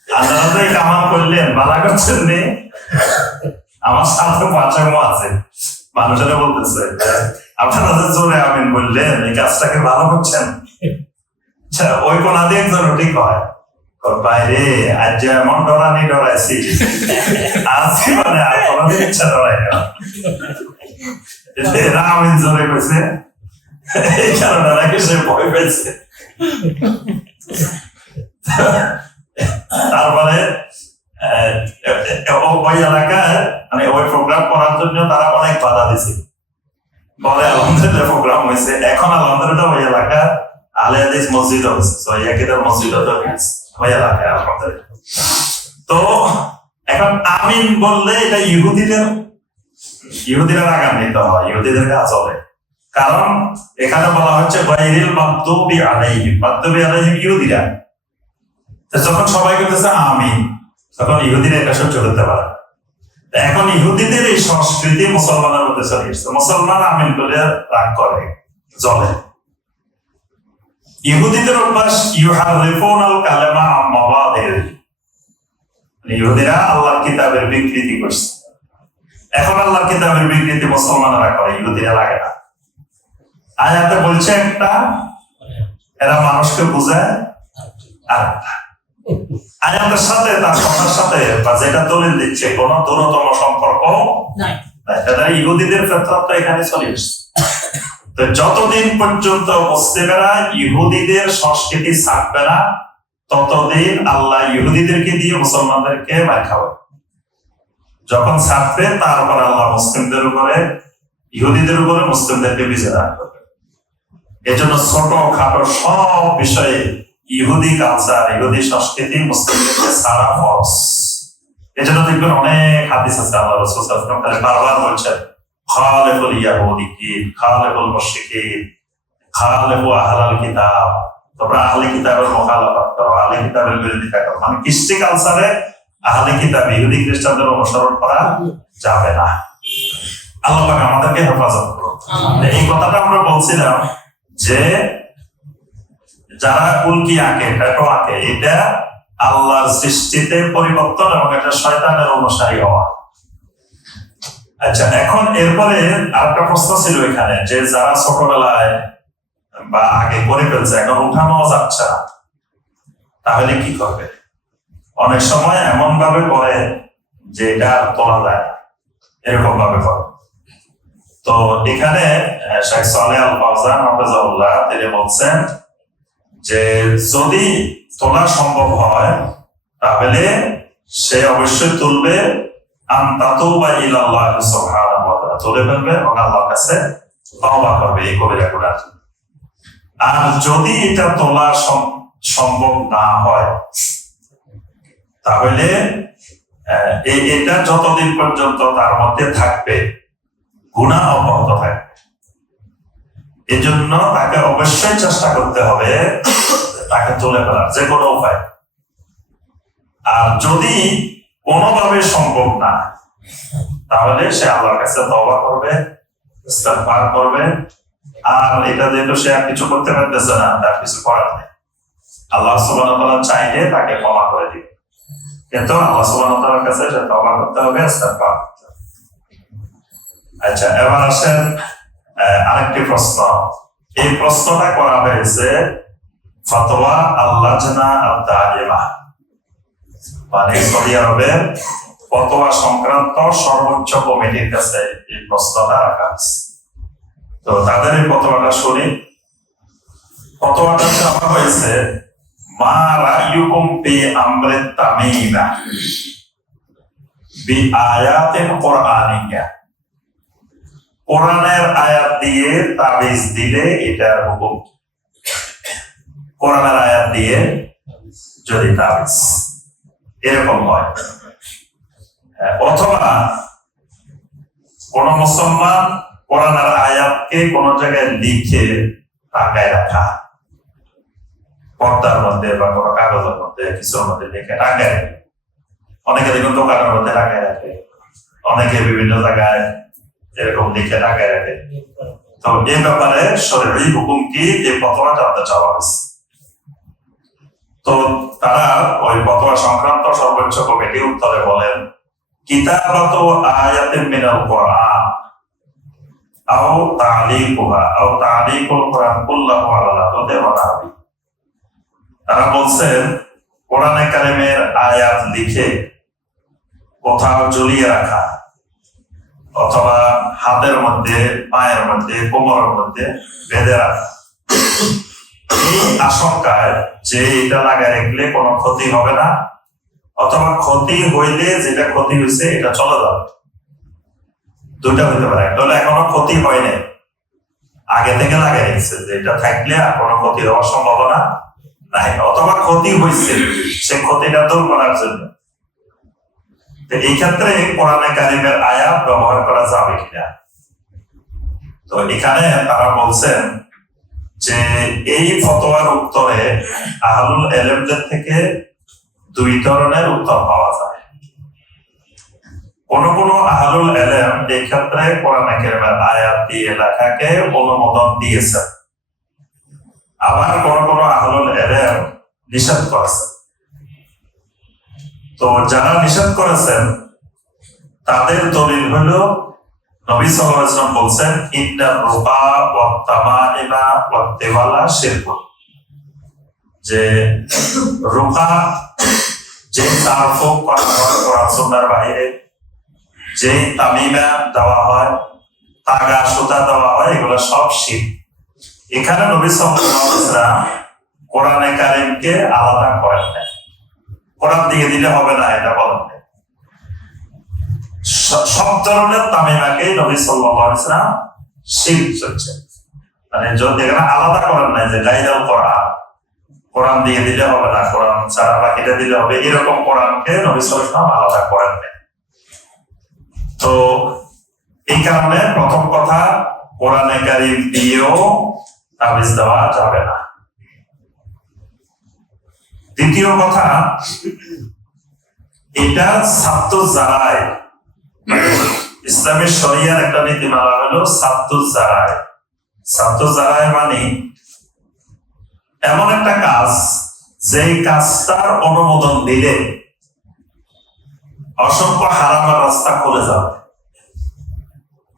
আপনারা যে কামান করলেন বালা করছেন নি। আমার সাথে পাঁচটা মুয়াজ্জিন মানুষেরা বলতেছে, আপনারা যে জোরে আমিন বললেন এই কাজটাকে ভালো করছেন। আচ্ছা ওই কোনা দিয়ে একজন উঠে কয়, বাইরে আজ এমন ডরানি ডরাইছি আজকে মানে আর কোনোদিন ইচ্ছা ডরাই না। আমিন জোরে কইছে, এই কারণে নাকি সে ভয় পেয়েছে। তারপরে ওই এলাকায় মানে ওই প্রোগ্রাম করার জন্য তারা অনেক বাধা দিছে, বলে আলহামদুলিল্লাহ প্রোগ্রাম হয়েছে। এখন আলহামদুলিল্লাহ ওই এলাকা আলে হাদিস মসজিদ হয়েছে, সহিয়াকিদের মসজিদ ওই এলাকায় আলহামদুলিল্লাহ। তো এখন আমিন বললে এটা ইহুদিরা রাগান্বিত হয়, ইহুদিদের কাজ চলে। কারণ এখানে বলা হচ্ছে গায়রিল মাগদুবি আলাইহিম, মাগদুবি আলাইহিম ইহুদিরা। যখন সবাই বলতেছে আমিন, তখন ইহুদিরা এটা সহ্য করতে পারে। এখন ইহুদিদের এই সংস্কৃতি মুসলমানের মধ্যে চলে এসেছে, মুসলমান আমিন বলে রাগ করে জ্বলে। ইহুদিদের অভ্যাস ইউহারিফুনাল কালামা আন মাওয়াদিহি, ইহুদিরা আল্লাহর কিতাবের বিকৃতি করছে। এখন আল্লাহর কিতাবের বিকৃতি মুসলমানরা করে, ইহুদিরা লাগে না। আয়াতে বলছে একটা, এরা মানুষকে বোঝায় আরেকটা। আয়াতের সাথে তার কথার সাথে বা যেটা দলিল দিচ্ছে কোনো দূরতম সম্পর্ক নাই। এটা ইহুদিদের ফিতরাত এখানে চলে এসেছে। তো যতদিন পর্যন্ত মুসলিমেরা ইহুদিদের সংস্কৃতি ছাড়বে না, ততদিন আল্লাহ ইহুদিদেরকে দিয়ে মুসলমানদেরকে মার খাবে। যখন ছাড়বে তারপর আল্লাহ মুসলিমদের উপরে, ইহুদিদের উপরে মুসলিমদেরকে বিজয় দান করবে। এজন্য ছোট খাটো সব বিষয়ে ইহুদি কালচার, ইহুদি সংস্কৃতি মুসলিমদেরকে ছাড়া ফরজ। এজন্য দেখবেন অনেক হাদিস আছে, আল্লাহ রাসূল সাল্লাল্লাহু আলাইহি ওয়াসাল্লাম বারবার বলছেন, খালিফুল ইয়াহুদিকিন, খালিফুল মুশরিকিন, খালিফু আহলাল কিতাব। তোমরা আহলে কিতাবের মুখালাফাত করো, আহলে কিতাবের বিরোধিতা করো। মানে কৃষ্টি কালচারে আহলে কিতাব ইহুদি খ্রিস্টানদের অনুসরণ করা যাবে না। আল্লাহ পাক আমাদেরকে হেফাজত করুন। এই কথাটা আমরা বলছিলাম যে যারা উল্কি আঁকে, ট্যাটু আঁকে, এটা আল্লাহর সৃষ্টিতে পরিবর্তন এবং এটা শয়তানের অনুসারী হওয়া। আচ্ছা, এখন এরপরে আরেকটা প্রশ্ন ছিল এখানে, যে যারা ছোটবেলায় বা আগে করে ফেলছে, এখন উঠানো যাচ্ছে না, তাহলে কি করবে? অনেক সময় এমন ভাবে করে যে এটা তোলা যায় না, এরকম ভাবে করে। তো এখানে শেখ সালেহ আল ফাওজান হাফেজাহুল্লাহ তিনি বলছেন যে যদি তোলা সম্ভব হয় তাহলে সে অবশ্যই তুলবে, আনতাতুবা ইলাল্লাহ সুবহানাহু ওয়া তাআলা, তুলে ফেলবে এবং আল্লাহর কাছে তওবা করবে এই কবিরা গুনাহ। আর যদি এটা তোলা সম্ভব না হয় তাহলে এটা যতদিন পর্যন্ত তার মধ্যে থাকবে গুনাহ অব্যাহত থাকবে। এজন্য তাকে অবশ্যই চেষ্টা করতে হবে তাকে তুলে ফেলার যে কোনো উপায়। আর যদি কোনোভাবে সম্ভব না, তাহলে সে আল্লাহর কাছে তওবা করবে, ইস্তিগফার করবে। আর এটা যেহেতু সে আর কিছু করতে পারতেছে না, তার কিছু করার নেই, আল্লাহ সুবহানাহু ওয়া তাআলা চাইলে তাকে ক্ষমা করে দিবে, কিন্তু আল্লাহ সুবহানাহু ওয়া তাআলার কাছে সে তওবা করতে হবে, ইস্তিগফার করতে হবে। আচ্ছা, এবার আসেন আরেকটি প্রশ্ন। এই প্রশ্নটা করা হয়েছে ফতোয়া আল-লাজনা আদ-দাইমা, মানে সৌদি আরবের ফতোয়া সংক্রান্ত সর্বোচ্চ কমিটির কাছে এই প্রশ্নটা রাখা হয়েছে। তো তাদের এই ফতোয়াটা শুনি। ফতোয়াটা চাওয়া হয়েছে, মা রায়ুকুম ফি আমরি তামিমা বি আয়াতিন কুরআনিয়া, কোরআনের আয়াত দিয়ে তাবিজ দিলে এটার হুকুম। কোরআনের আয়াত দিয়ে যদি তাবিজ এরকম হয়, অথবা কোন মুসলমান কোরআনের আয়াতকে কোন জায়গায় লিখে টাকায় রাখা, পর্দার মধ্যে বা কোনো কাগজের মধ্যে কিছুর মধ্যে লিখে টাকায় রাখে। অনেকে দেখুন দোকানের মধ্যে টাকায় রাখে, অনেকে বিভিন্ন জায়গায় এরকম লিখে টাকায় রাখে। তো এই ব্যাপারে শরীয়ী হুকুম কি, এই ফতোয়া জানতে চাওয়া হয়েছে। তো তারা ওই ফতোয়া সংক্রান্ত সর্বোচ্চ কমিটি উত্তরে বলেন, কিতাবাতু আয়াতিন মিনাল কুরআন আও তা'লিকুহা আও তা'লিকুল কুরআন কুল্লাহু আলা লাফযি ওয়া নাহবি। তারা বলছেন কোরআনে কারিমের আয়াত লিখে কোথাও ঝুলিয়ে রাখা, অথবা হাতের মধ্যে, পায়ের মধ্যে, কোমরের মধ্যে বেঁধে রাখা, এই আশঙ্কায় যে এটা লাগায় রাখলে কোনো ক্ষতি হবে না, অথবা ক্ষতি হইলে যেটা ক্ষতি হয়েছে এটা চলে যাবে। দুইটা হইতে পারে, একটা হলো এখনো ক্ষতি হয়নি, আগে থেকে লাগাই রেখেছে যে এটা থাকলে আর কোনো ক্ষতি হওয়ার সম্ভাবনা নাই, অথবা ক্ষতি হয়েছে সে ক্ষতিটা দূর করার জন্য। এই ক্ষেত্রে কোরআনে কারিমের আয়াত ব্যবহার করা যাবে কিনা। তো এখানে তারা বলছেন যে এই ফতোয়ার উত্তরে আহলুল ইলমদের থেকে দুই ধরনের উত্তর পাওয়া যায়। কোন কোন আহলুল ইলম এই ক্ষেত্রে কোরআনে কারিমের আয়াত দিয়ে লেখাকে অনুমোদন দিয়েছেন, আবার কোন কোন আহলুল ইলম নিষেধ করেছেন। তো যারা নিষেধ করেছেন তাদের দলিল হলো নবী সাল্লাল্লাহু আলাইহি ওয়াসাল্লাম বলছেন, ইন্নার রুবা ওয়াত তামাইমা ওয়াত তিওয়ালা শিরকুন, যে রুকা, যে তারফুক করা হয় কোরআন সুন্নাহর বাইরে, যে তামিমা দেওয়া হয়, তাগা সুতা দেওয়া হয়, এগুলো সব শিরক। এখানে নবী সাল্লাল্লাহু আলাইহি ওয়াসাল্লাম কোরআনে কারিমকে আলাদা করেন না, কোরআন দিয়ে দিলে হবে না এটা বলেন না। সব ধরনের তামিমাকেই নবী সাল্লাল্লাহু আলাইহি ওয়াসাল্লাম শিরক চলছে, মানে যদি এখানে আলাদা করেন নাই যে গাইদাল কোরআন, কোরআন দিয়ে দিলে হবে না, কোরআন ছাড়া বাকিটা দিলে হবে, এরকম কোরআনকে নবী সাল্লাল্লাহু আলাইহি ওয়াসাল্লাম আলাদা করেন না। তো এই কারণে প্রথম কথা, কোরআনে কারিম দিয়েও তাবিজ দেওয়া যাবে না। দ্বিতীয় কথা, এটা সাত্তু জারায়, ইসলামের শরিয়ার একটা নীতিমালা হলো সাত্তু জারায়। সাত্তু জারায় মানে এমন একটা কাজ যেই কাজটার অনুমোদন দিলে অসংখ্য হারামের রাস্তা খুলে যাবে,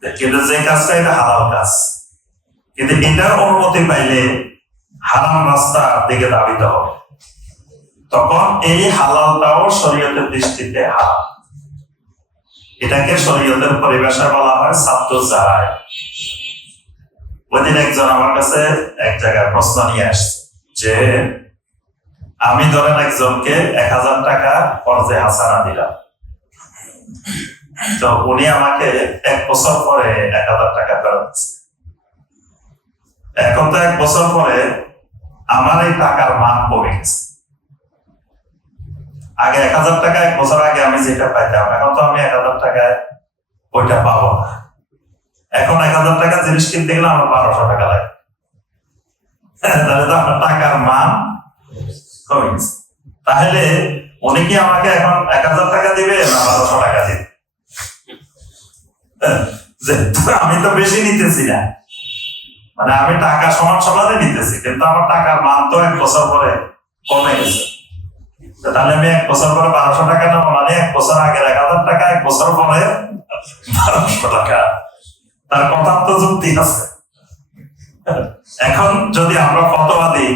কিন্তু যে কাজটা এটা হালাল কাজ, কিন্তু এটার অনুমতি পাইলে হারাম রাস্তার দিকে ধাবিত হবে, তখন এই হালালটাও শরীয়তের দৃষ্টিতে হারাম। এটাকে শরীয়তের পরিভাষায় বলা হয় সাদ্দু যারায়। ওইদিন একজন আমার কাছে এক জায়গায় প্রশ্ন নিয়ে আসছে যে আমি ধরেন একজনকে 1000 টাকা কর্জে হাসানা দিলাম, তো উনি আমাকে 1 বছর পরে 1000 টাকা ফেরত দিচ্ছে। এখন তো 1 বছর পরে আমার এই টাকার মান কমে গেছে। আগে 1000 টাকা 1 বছর আগে আমি যেটা পাইতাম, এখন তো আমি 1000 টাকায় ওইটা পাবো না। এখন 1000 টাকা জিনিস কিনতে গেলে আমার 1200 টাকা লাগে, তাহলে তো আমার টাকার মান কমে গেছে। তাহলে উনি কি আমাকে এখন 1000 টাকা দিবে না 1200 টাকা দিবে? আমি তো বেশি নিতেছি না, মানে আমি টাকা সমান সমানে নিতেছি, কিন্তু আমার টাকার মান তো 1 বছর পরে কমে গেছে। তাহলে আমি 1 বছর পরে 1200 টাকা নেবো, মানে 1 বছর আগে 1000 টাকা, 1 বছর পরে 1200 টাকা। তার কথা তো যুক্তি আছে। এখন যদি আমরা ফতোয়া দিই,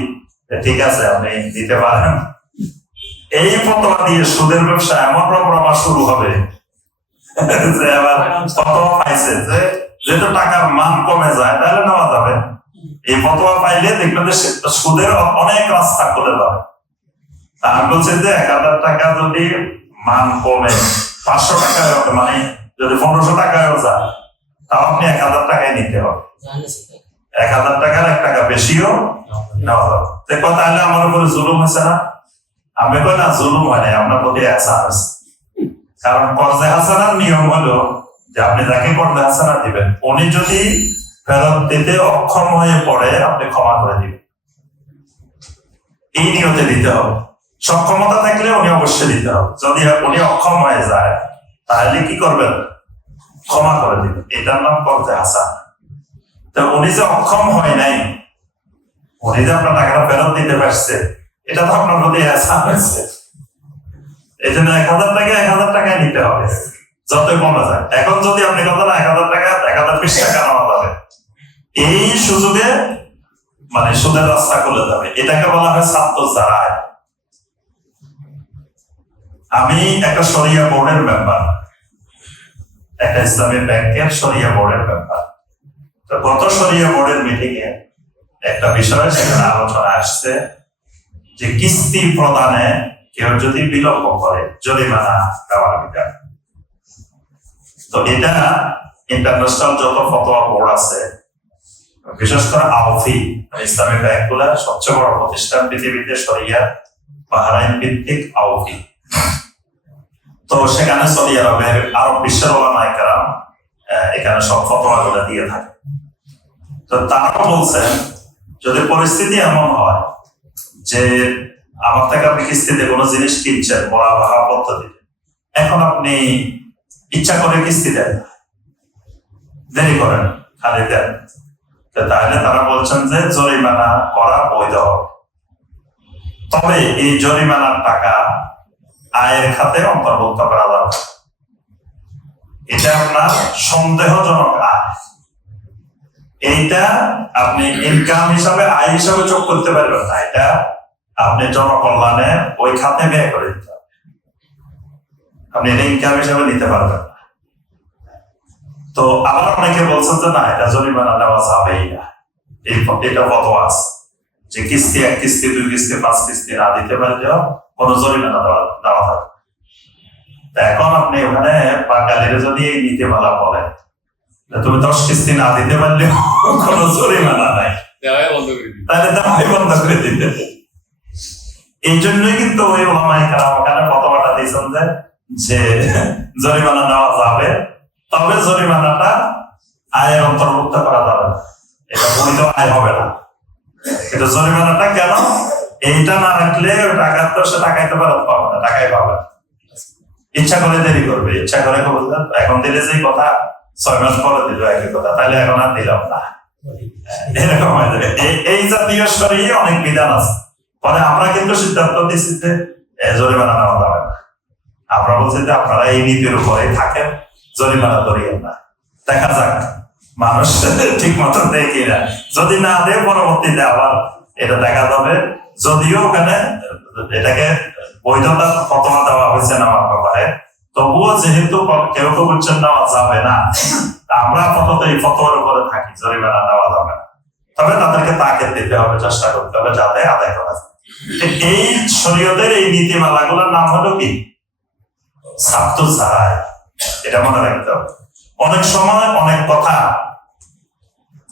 ঠিক আছে আপনি দিতে পারেন, এই ফতোয়া দিয়ে সুদের ব্যবসা এমন রকম শুরু হবে যে আবার ফতোয়া পাইছে যে যেহেতু টাকার মান কমে যায় তাহলে নেওয়া যাবে। এই ফতোয়া পাইলে দেখবেন যে সুদের অনেক রাস্তা খুলে যাবে। আমি বলছি যে 1000 টাকা যদি মান কমে 500 টাকায় হবে, মানে যদি 1500 টাকায়ও যায়, তাও আপনি 1000 টাকায় নিতে হবে। 1000 টাকার 1 টাকা বেশিও নেওয়া যাবে। দেখো তাহলে আমার উপরে জুলুম হয়েছে না? আমি কই না জুলুম হয় না, আপনার প্রতি এহসান হয়েছে। কারণ কর্জে হাসানার নিয়ম হলো যে আপনি যাকে কর্জে হাসানা দিবেন, উনি যদি ফেরত দিতে অক্ষম হয়ে পড়ে আপনি ক্ষমা করে দিবেন, এই নিয়তে দিতে হবে। সক্ষমতা থাকলে উনি অবশ্যই দিতে হবে। যদি উনি অক্ষম হয়ে যায় তাহলে কি করবেন? ক্ষমা করে দিবেন। এটার নাম কর্জে হাসানা। তো উনি যে অক্ষম হয় নাই, উনি যে আপনার টাকাটা ফেরত দিতে পারছে, এটা তো আপনার প্রতি এহসান হয়েছে। এই জন্য 1000 টাকা 1000 টাকায় নিতে হবে, যতই কমে যায়। এখন যদি আপনি কথা না 1000 টাকা 1020 টাকা নেওয়া যাবে, এই সুযোগে মানে সুদের রাস্তা খুলে যাবে। এটাকে বলা হয় সাদ্দু যারায়। আমি একটা শরিয়া বোর্ডের মেম্বার, একটা ইসলামী ব্যাংকের শরিয়া বোর্ডের মেম্বার। তো গত শরিয়া বোর্ডের মিটিং এ একটা বিষয় সেখানে আলোচনা আসছে যে কিস্তি প্রদানে কেউ যদি বিলম্ব করে জরিমানা দেওয়ার বিধান। তো এটা ইন্টারন্যাশনাল যত ফতোয়া বোর্ড আছে, বিশেষ করে আওফি ইসলামী ব্যাংকগুলোর সবচেয়ে বড় প্রতিষ্ঠান পৃথিবীতে শরিয়া বাহরাইন ভিত্তিক আওফি। তো সেখানে সৌদি আরবের আরব বিশ্বের ওলামায়ে কেরাম এখানে সব ফতোয়াগুলো দিয়ে থাকে। তো তারা বলছেন যদি পরিস্থিতি এমন হয় যে আমার থেকে আপনি কিস্তিতে কোনো জিনিস কিনছেন মুরাবাহা পদ্ধতিতে, এখন আপনি ইচ্ছা করে কিস্তি দেন, দেরি করেন, খালি দেন, তাহলে তারা বলছেন যে জরিমানা করা বৈধ হবে। তবে এই জরিমানার টাকা আয়ের খাতে অন্তর্ভুক্ত করা যাবে। এটা আপনার সন্দেহজনক আয়, এইটা আপনি ইনকাম হিসাবে আয় হিসাবে যোগ করতে পারবেন না। এটা আপনি জনকল্যাণে ওই খাতে ব্যয় করে দিতে হবে, আপনি এটা ইনকাম হিসাবে নিতে পারবেন না। তো আবার অনেকে বলছেন যে না, এটা জরিমানা দেওয়া যাবেই না। এটা ফতোয়া আছে যে কিস্তি 1 কিস্তি 2 কিস্তি 5 কিস্তি না দিতে পারলেও কোনো জরিমানা দেওয়া যাবে। এখন আপনি ওখানে বাঙালিরা যদি এই নীতিমালা বলেন তুমি 10 কিস্তি না দিতে পারলে কোনো জরিমানা নাই, তাহলে দেওয়াই বন্ধ করে দিতে। এই জন্যই কিন্তু ওই ওলামায়ে কেরাম ওখানে ফতোয়াটা দিয়েছেন যে জরিমানা দেওয়া যাবে, তবে জরিমানাটা আয়ের অন্তর্ভুক্ত করা যাবে না, এটা বৈধ আয় হবে না। কিন্তু জরিমানাটা কেন? এইটা না রাখলে ওই টাকা তো সে টাকাইতে ফেরত পাবে না, টাকাই পাবে না। ইচ্ছা করে দেরি করবে, ইচ্ছা করে এখন দিলে যে কথা 6 মাস পরে দিল একই কথা, তাহলে এখন আর দিলাম না, এরকম হয়ে যাবে। এই জাতীয় শরীরে অনেক বিধান আছে। পরে আমরা কিন্তু সিদ্ধান্ত দিচ্ছি যে জরিমানা নেওয়া যাবে না। আমরা বলছি যে আপনারা এই নীতির উপরে থাকেন, জরিমানা ধরিয়েন না। দেখা যাক মানুষ ঠিক মতো দেয় কিনা। যদি না দেয় পরবর্তীতে আবার এটা দেখা যাবে। যদিও ওখানে এটাকে বৈধতা ফতোয়া দেওয়া হয়েছে নেওয়ার ব্যাপারে, তবুও যেহেতু কেউ কেউ বলছেন নেওয়া যাবে না, আমরা আপাতত এই ফতোয়ার উপরে থাকি, জরিমানা দেওয়া যাবে না। তবে তাদেরকে তাকে দিতে হবে, চেষ্টা করতে হবে যাতে আদায় করা যায়। এই শরীয়তের এই নীতিমালাগুলোর নাম হলো কি? সাবতু জারায়। এটা মনে রাখতে হবে। অনেক সময় অনেক কথা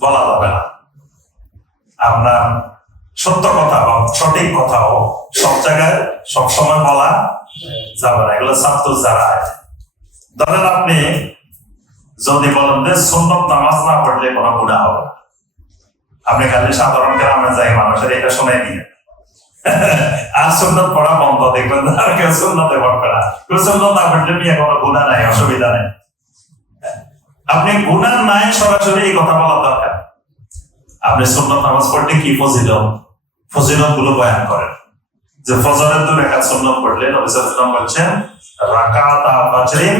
বলা যাবে না। আপনার সত্য কথা বা সঠিক কথাও সব জায়গায় সবসময় বলা যাবে না। এগুলো সাবতু জারায়। ধরেন আপনি যদি বলেন যে সুন্নত নামাজ না পড়লে কোনো গুনাহ হবে না, আপনি খালি সাধারণ গ্রামে যাই মানুষের এটা শোনাই দিয়ে আর সুন্নত পড়া বন্ধ, দেখবেন আর কেউ সুন্নতে পড়বে না। সুন্নত না পড়লে নিয়ে কোনো গুনাহ নাই, অসুবিধা নেই। আপনি গুনাহ নাই সরাসরি এই কথা বলা দরকার। আপনি সুন্নত নামাজ পড়লে কি ফজিলত গুলো বয়ান করেন। যে ফজরের 2 রাকাত সুন্নত পড়লে নবী সাল্লাল্লাহু আলাইহি ওয়াসাল্লাম বলছেন রাকাতা ফাজরিন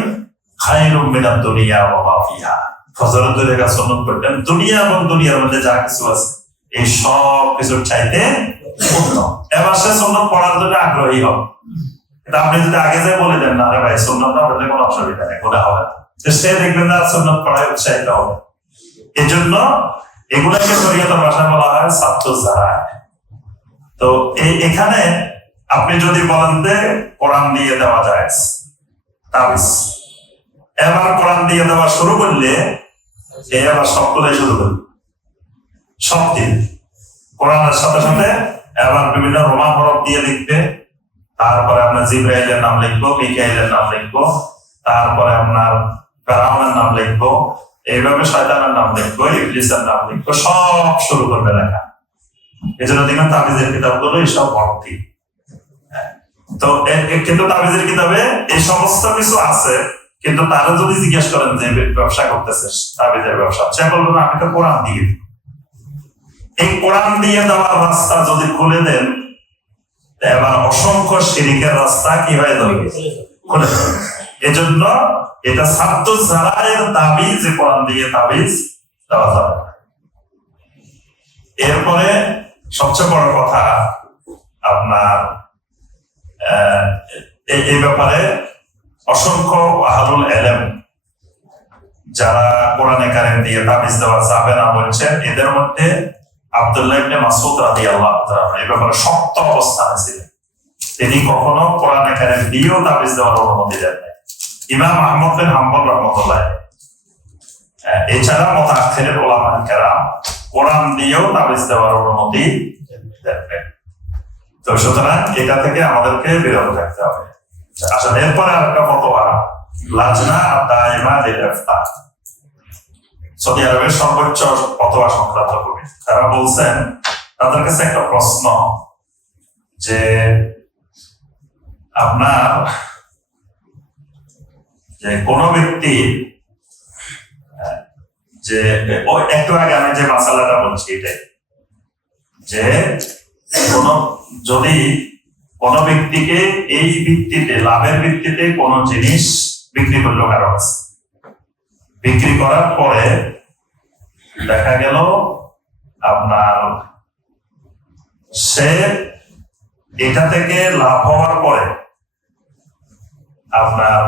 খায়রুম মিনাদ দুনিয়া ওয়া মা ফিহা। ফজরের 2 রাকাত সুন্নত পড়লেন দুনিয়া এবং দুনিয়ার মধ্যে যা কিছু আছে এই সব কিছুর চাইতে উত্তম। এবার সে সুন্নত পড়ার জন্য আগ্রহী হবে। এটা আপনি যদি আগে যে বলে দেন না রে ভাই সুন্নত না পড়লে কোনো অসুবিধা নেই, গুনাহ হবে না, সে দেখবেন না সুন্নত পড়ায় উৎসাহিত হবে। এই জন্য এগুলাকে শরীয়তের ভাষায় বলা হয় সাবতু জারায়। তো এখানে আপনি যদি বলেন যে কোরআন দিয়ে দেওয়া যায় তাবিজ, এবার কোরআন দিয়ে দেওয়া শুরু করলে এই আবার সবগুলোই শুরু করবে, সব দিন কোরআনের সাথে সাথে এবার বিভিন্ন রোমান হরফ দিয়ে লিখবে। তারপরে আপনার জিবরাইলের নাম লিখবো, মিকাইলের নাম লিখবো, তারপরে আপনার ফেরাউনের নাম লিখবো, এইভাবে শয়তানের নাম লিখবো, ইবলিসের নাম লিখবো, সব শুরু করবে লেখা। এই জন্য দেখবেন তাবিজের কিতাবগুলো এইসব ভর্তি। তো কিন্তু তাবিজের কিতাবে এই সমস্ত কিছু আছে, কিন্তু তারা যদি জিজ্ঞেস করেন যে ব্যবসা করতেছে তাবিজের ব্যবসা, সে বলবেন আমি তো কোরআন দিয়ে দিই। এই কোরআন দিয়ে দেওয়ার রাস্তা যদি খুলে দেন, এবার অসংখ্য শিরিকের রাস্তা কি হয়ে যাবে, খুলে যাবে। এজন্য এটা সাবতু জারায়ের দাবি যে কোরআন দিয়ে তাবিজ দেওয়া যাবে। এরপরে সবচেয়ে বড় কথা আপনার এই ব্যাপারে অসংখ্য আহলুল ইলম যারা কোরআনে কারীম দিয়ে তাবিজ দেওয়া যাবে না বলছেন, এদের মধ্যে আব্দুল্লাহ ইবনে মাসউদ রাদিয়াল্লাহু তাআলা এই ব্যাপারে শক্ত অবস্থানে ছিলেন। তিনি কখনো কোরআনে কারীম দিয়েও তাবিজ দেওয়ার অনুমতি দেন না। ইমাম আহমদ বিন হাম্বল রাহমাতুল্লাহ এছাড়া মুতাআখিরিন উলামায়ে কেরাম কোরআন দিয়েও তাবিজ দেওয়ার অনুমতি দেন না। তো সুতরাং এটা থেকে আমাদেরকে বিরত থাকতে হবে। আসলে এরপরে আরেকটা ফতোয়া, লাজনা দায়মা লিল ইফতা, সৌদি আরবের সর্বোচ্চ ফতোয়া সংক্রান্ত কমিটি, তারা বলছেন তাদের কাছে একটা প্রশ্ন যে আপনার যে কোন ব্যক্তি যে একটু আগে আমি যে মাসালাটা বলছি এটাই, যে যদি কোন ব্যক্তিকে এই ভিত্তিতে লাভের ভিত্তিতে কোন জিনিস বিক্রি করলো কারো কাছে, বিক্রি করার পরে দেখা গেল আপনার সে এটা থেকে লাভ হওয়ার পরে আপনার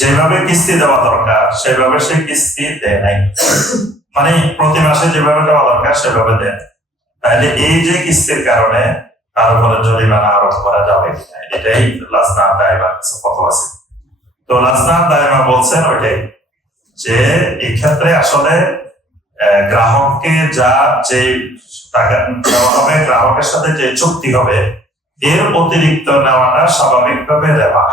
যেভাবে কিস্তি দেওয়া দরকার সেভাবে সে কিস্তি দেয় নাই, মানে প্রতি মাসে যেভাবে দেওয়া দরকার সেভাবে দেয়, তাহলে এই যে কিস্তির কারণে তার উপরে জরিমানা আরোপ করা যাবে কিনা, এটাই লাজনা দায়মা কত আছে। তো লাজনা দায়মা বলছেন ওইটাই যে এই ক্ষেত্রে আসলে গ্রাহককে যা যে টাকা দেওয়া হবে, গ্রাহকের সাথে যে চুক্তি হবে এর অতিরিক্ত নেওয়াটা স্বাভাবিকভাবে রেবা,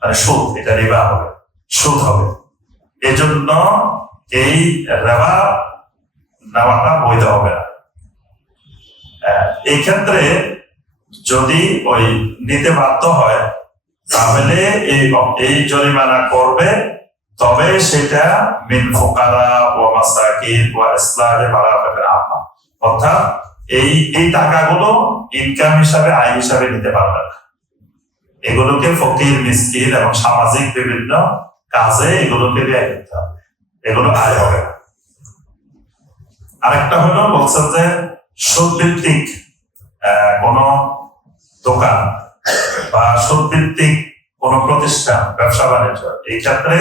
মানে সুদ, এটা রিবা হবে, সুদ হবে। এজন্য এই রেবা নেওয়াটা বৈধ হবে না। এই ক্ষেত্রে যদি ওই নিতে বাধ্য হয় তাহলে এই জরিমানা করবে তবে সেটা মিন ফুকারা ওয়া মাসাকিন ওয়া ইসলাহে মারাফিকের আম্মা, অর্থাৎ এই টাকাগুলো ইনকাম হিসাবে, আয় হিসাবে নিতে পারবে না। এগুলোকে ফকির, মিসকিন এবং সামাজিক বিভিন্ন কাজে এগুলোকে ব্যয় করতে হবে, এগুলো আয় হবে না। আরেকটা হলো বলছেন যে সুদভিত্তিক কোন দোকান বা সুদভিত্তিক কোন প্রতিষ্ঠান, ব্যবসা বাণিজ্য, এই ক্ষেত্রে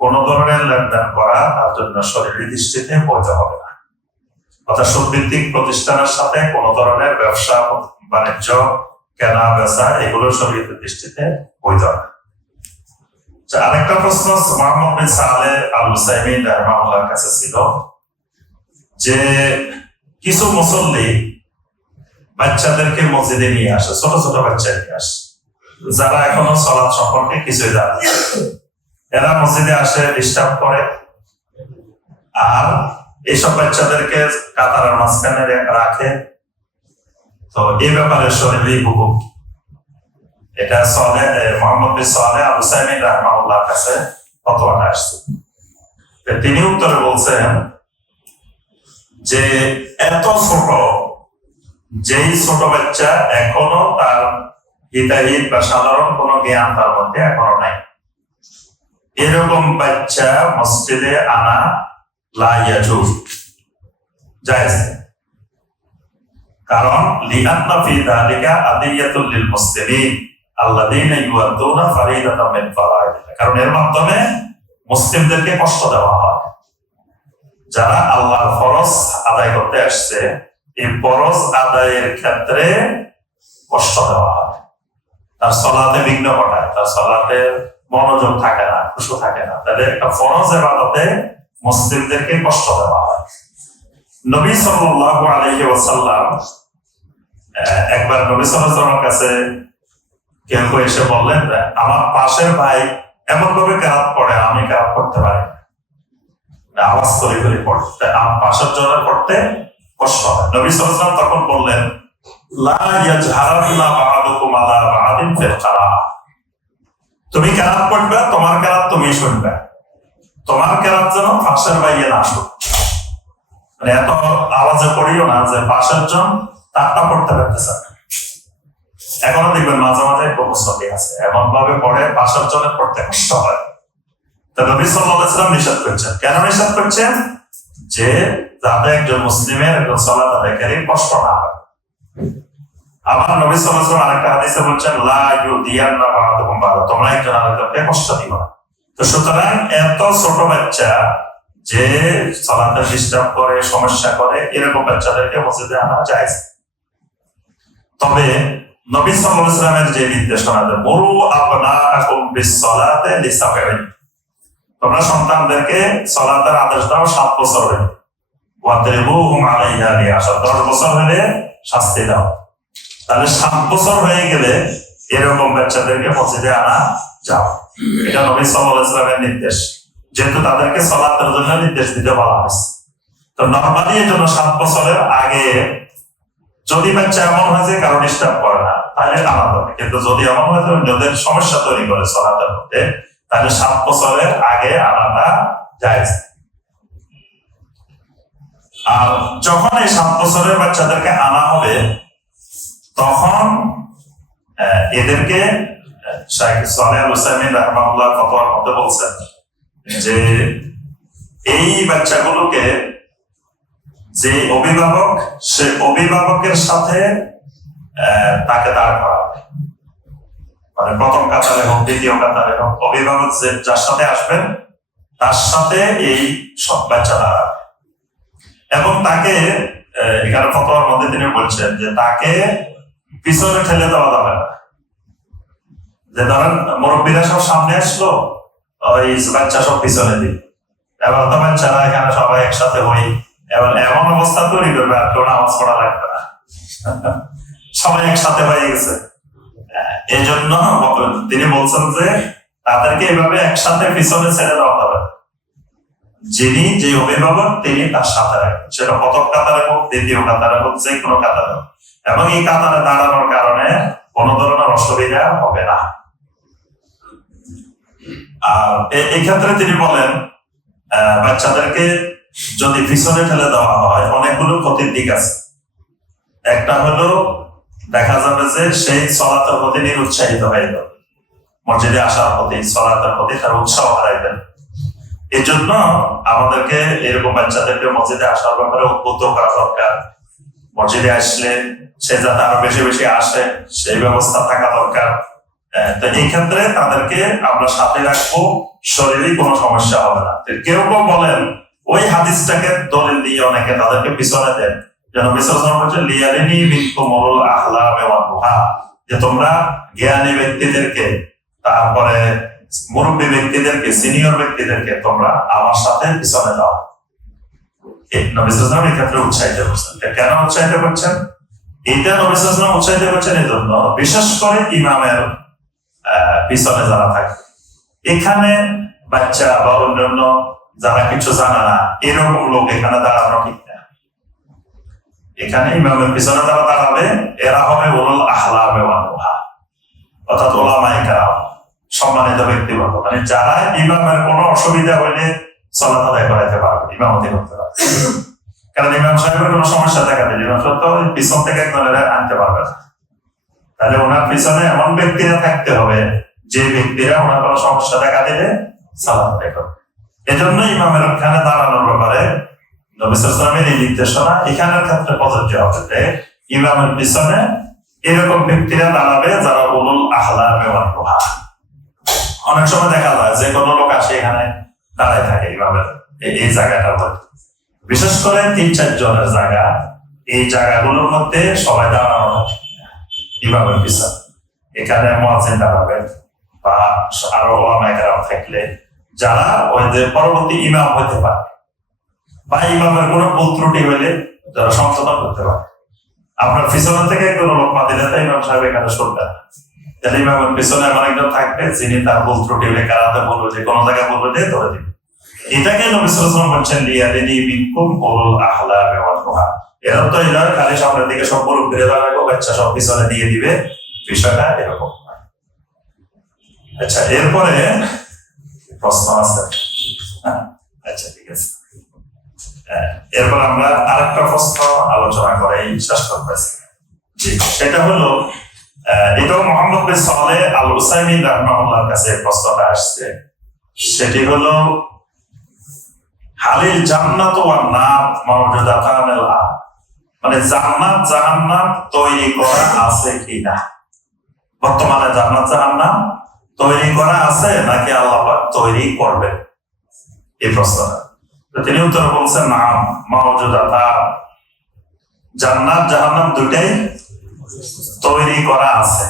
কোন ধরনের লেনদেন করা তার জন্য শরীয়ী দৃষ্টিতে বৈধ হবে না। অর্থাৎ সুদভিত্তিক প্রতিষ্ঠানের সাথে কোন ধরনের ব্যবসা বাণিজ্য, কেনা বেচা, এগুলো শরীয়তের দৃষ্টিতে বৈধ না। আরেকটা প্রশ্ন মুহাম্মদ বিন সালেহ আল উসাইমিন রাহিমাহুল্লাহর কাছে ছিল যে কিছু মুসল্লি বাচ্চাদেরকে মসজিদে নিয়ে আসে, ছোট ছোট বাচ্চা নিয়ে আসে, যারা এখনো সালাত সম্পর্কে কিছুই জানে না। এরা মসজিদে আসে, ডিস্টার্ব করে, আর এইসব বাচ্চাদেরকে কাতারের মাঝখানে রাখে। তো এই ব্যাপারে শরীয়ী হুকুম, এটা মুহাম্মদ বিন সালেহ আল উসাইমিন রাহিমাহুল্লাহর কাছে ফতোয়াটা আসছে। তিনি উত্তরে বলছেন যে এত ছোট, যেই ছোট বাচ্চা এখনো তার হিতাহিত বা সাধারণ কোনো জ্ঞান তার মধ্যে এখনো নাই, এরকম বাচ্চা মসজিদে আনা লা ইয়াজুজ, জায়েজ নেই। কারণ লিআন্না ফি যালিকা আদিয়াতুল লিল মুসলিমিন আল্লাযীনা ইউআদ্দুনা ফারিদাতাম মিন ফারাইদিল্লাহ, কারণ এর মাধ্যমে মুসলিমদেরকে কষ্ট দেওয়া হয়। যারা আল্লাহর ফরজ আদায় করতে আসছে, এই ফরজ আদায়ের ক্ষেত্রে কষ্ট দেওয়া হয়, তার সালাতে বিঘ্ন ঘটায়, তার সালাতে মনোযোগ থাকে না, খুশু থাকে না, তাদের একটা ফরজ ইবাদতে মুসলিমদেরকে কষ্ট দেওয়া হয়। নবী সাল্লাল্লাহু আলাইহি ওয়াসাল্লাম একবার নবী সাল্লাল্লাহু আলাইহি ওয়াসাল্লামের কাছে কেউ এসে বললেন, আমার পাশের ভাই এমন ভাবে কেরাত পড়ে, আমি কেরাত পড়তে পারি না, আওয়াজ করে করে পড়তে, আমার পাশের জনের পড়তে কষ্ট হয়। নবী সাল্লাল্লাহু আলাইহি ওয়াসাল্লাম তখন বললেন, লা ইয়াজহারান্না বা'দুকুম আলা বা'দিন ফিল কিরাআহ, তুমি কেরাত পড়বে, তোমার কেরাত তুমি শুনবে, তোমার কেরাত যেন পাশের ভাইয়ে না শুনে। মানে এত আওয়াজে পড়িও না যে পাশের জন তারটা পড়তে পারতেছে না। এখনো দেখবেন মাঝে মাঝে মুসল্লি আছে এমন ভাবে পড়ে পাশের জনের পড়তে কষ্ট হয়। তো নবী সাল্লাল্লাহু আলাইহি ওয়াসাল্লাম নিষেধ করছেন। কেন নিষেধ করছেন? যে যাতে একজন মুসলিমের একজন সালাত আদায়কারী কষ্ট না হয়। আবার নবী সাল্লাল্লাহু আলাইহি ওয়াসাল্লাম আরেকটা হাদিসে বলছেন, লা ইউদিয়ান্না বা'দুকুম বা'দা, তোমরা একজন আরেকজনকে কষ্ট দিও না। তো সুতরাং এত ছোট বাচ্চা যে সালাতে ডিস্টার্ব করে, সমস্যা করে, এরকম বাচ্চাদেরকে মসজিদে আনা জায়েজ। তবে নবী সাল্লাল্লাহু আলাইহি ওয়াসাল্লামের যে নির্দেশনা, মুরু আবনাআকুম বিস-সালাতি লিসাবঈন, তোমরা সন্তানদেরকে সালাতের আদেশ দাও 7 বছর হলে, ওয়াদরিবুহুম আলাইহা লিআশর, 10 বছর হলে শাস্তি দাও। তাহলে 7 বছর হয়ে গেলে এরকম বাচ্চাদেরকে মসজিদে আনা যাও। এটা নবী সাল্লাল্লাহু আলাইহি ওয়াসাল্লামের নির্দেশ, যেহেতু তাদেরকে সালাতের জন্য নির্দেশ দিতে বলা হয়েছে। তো নরমালি এর জন্য 7 বছরের আগে যদি বাচ্চা এমন হয় যে কারো ডিস্টার্ব করে না, তাহলে আনা যাবে। কিন্তু যদি এমন হয় যে অন্যদের সমস্যা তৈরি করে সালাতের মধ্যে, তাহলে 7 বছরের আগে আনাটা জায়েজ। আর যখন এই 7 বছরের বাচ্চাদেরকে আনা হবে, তখন এদেরকে শাইখ সালেহ আল উসাইমিন রাহিমাহুল্লাহ ফতোয়ার মধ্যে বলছেন যে এই বাচ্চাগুলোকে যে অভিভাবক, সে অভিভাবকের সাথে তাকে দাঁড় করা হবে। মানে প্রথম কাতারে হোক, দ্বিতীয় কাতারে হোক, অভিভাবক যার সাথে আসবেন তার সাথে এই সব বাচ্চা দাঁড়াবে। এবং তাকে এখানে ফতোয়ার মধ্যে তিনি বলছেন যে তাকে পিছনে ঠেলে দেওয়া যাবে না। যে ধরেন মুরব্বীরা সব সামনে আসলো, ওই বাচ্চা সব পিছনে দিই, এবার তো বাচ্চারা এখানে সবাই একসাথে হই, এবার এমন অবস্থা তৈরি করবে আর কেউ নামাজ পড়া লাগবে না, সবাই একসাথে হয়ে গেছে। এই জন্য তিনি বলছেন যে তাদেরকে এভাবে একসাথে পিছনে ছেড়ে দেওয়া হবে। যিনি যে অভিভাবক তিনি তার সাথে রাখবেন, সেটা প্রথম কাতারে হোক, দ্বিতীয় কাতারে হোক, যে কোনো কাতারে হোক, এবং এই কাতারে দাঁড়ানোর কারণে কোন ধরনের অসুবিধা হবে না। আর এই ক্ষেত্রে তিনি বলেন বাচ্চাদেরকে যদি পিছনে ঠেলে দেওয়া হয় অনেকগুলো ক্ষতির দিক আছে। একটা হলো দেখা যাবে যে সেই সলাতের প্রতি নিরুৎসাহিত হয়ে যাবে, মসজিদে আসার প্রতি সলাতের প্রতি তার উৎসাহ হারাইবেন। এই জন্য আমাদেরকে এরকম বাচ্চাদেরকে মসজিদে আসার ব্যাপারে উদ্বুদ্ধ করা দরকার। মসজিদে আসলে সে যাতে আরো বেশি বেশি আসে সেই ব্যবস্থা থাকা দরকার। তো এই ক্ষেত্রে তাদেরকে আমরা সাথে রাখবো, শরীরে কোনো সমস্যা হবে না। কেউ কেউ বলেন ওই হাদিসটাকে দলিল দিয়ে অনেকে তাদেরকে পিছনে দেন, যেন বিশ্লেষণ করছে লিয়ারিনি মিনকুমুল আহলামে ওয়ান নুহা, যে তোমরা জ্ঞানী ব্যক্তিদেরকে, তারপরে মুরব্বী ব্যক্তিদেরকে, সিনিয়র ব্যক্তিদেরকে তোমরা আমার সাথে পিছনে দাও। নবী সাল্লাল্লাহু আলাইহি ওয়াসাল্লাম এই ক্ষেত্রে উৎসাহিত করছেন। কেন উৎসাহিত করছেন? এটা নবী সাল্লাল্লাহু আলাইহি ওয়াসাল্লাম উৎসাহিত করছেন এই জন্য, বিশেষ করে ইমামের পিছনে যারা থাকে, এখানে বাচ্চা বা অন্যান্য যারা কিছু জানে না এরকম লোক এখানে দাঁড়ানো ঠিক না। এখানে ইমামের পিছনে যারা দাঁড়াবে এরা হবে উলুল আহলামে ওয়ান নুহা, অর্থাৎ উলামায়ে কেরাম, সম্মানিত ব্যক্তিবর্গ, মানে যারা ইমামের কোনো অসুবিধা হলে সালাত আদায় করাইতে পারবে, ইমামতি করতে পারবে। কারণ ইমাম সাহেবের কোনো সমস্যা দেখা দিলে ইমাম সাহেব তো পিছন থেকে একজনের আনতে পারবে না। তাহলে ওনার পিছনে এমন ব্যক্তিরা থাকতে হবে যে ব্যক্তিরা ওনার কোনো সমস্যা দেখা দিলে সালাত আদায় করবে। এজন্য ইমামের ওখানে দাঁড়ানোর ব্যাপারে নবী সাল্লাল্লাহু আলাইহি ওয়াসাল্লামের এই নির্দেশনা এখানের ক্ষেত্রে প্রযোজ্য হবে যে ইমামের পিছনে এরকম ব্যক্তিরা দাঁড়াবে যারা উলুল আহলামে ওয়ান নুহা। অনেক সময় দেখা যায় যে কোনো লোক আসে এখানে দাঁড়ায় থাকে ইমামের এই জায়গাটার মধ্যে, বিশেষ করে ৩-৪ জনের জায়গা, এই জায়গাগুলোর মধ্যে সবাই দাঁড়ানো ইমামের পিছনে। এখানে মুয়াজ্জিন দাঁড়াবে বা আরো ওলামায়ে কেরাম থাকলে যারা ওই যে পরবর্তী ইমাম হতে পারে বা ইমামের কোনো ভুল ত্রুটি হইলে যারা সংশোধন করতে পারে। আপনার পিছনে থেকে কোনো লোক পা দিলে ইমাম সাহেব এখানে শুনবেন না, তাহলে ইমামের পিছনে এমন একজন থাকবে যিনি তার ভুল ত্রুটি হলে কারাতে বলবে, যে কোনো জায়গায় বলবে যে ধরে দিবে। এটাকে নবী সাল্লাল্লাহু আলাইহি ওয়াসাল্লাম বলছেন লিয়ারিনি মিনকুম উলুল আহলামে ওয়ান নুহা। এর অর্থ এই নয় খালি সামনের দিকে সব পুরো ঘুরে দাঁড়াবো, বাচ্চা সব পিছনে দিয়ে দিবে, বিষয়টা এরকম। আচ্ছা, এরপরে প্রশ্ন আছে? আচ্ছা, ঠিক আছে। এরপর আমরা আরেকটা প্রশ্ন আলোচনা করে শেষ করতে চাই। সেটা হলো, এটাও মুহাম্মদ বিন সালেহ আল উসাইমিন রাহিমাহুল্লাহর কাছে প্রশ্নটা আসছে। সেটি হলো হালিল জান্নাত ওয়ান নার মাওজুদাতান আল-আন, মানে জান্নাত জাহান্নাম তৈরি করা আছে কিনা, বর্তমানে জান্নাত জাহান্নাম তৈরি করা আছে নাকি আল্লাহ পাক তৈরি করবেন, এই প্রশ্নটা। তিনি উত্তর বলছেন নাম মাওজুদাতান, জান্নাত জাহান্নাম দুটাই তৈরি করা আছে।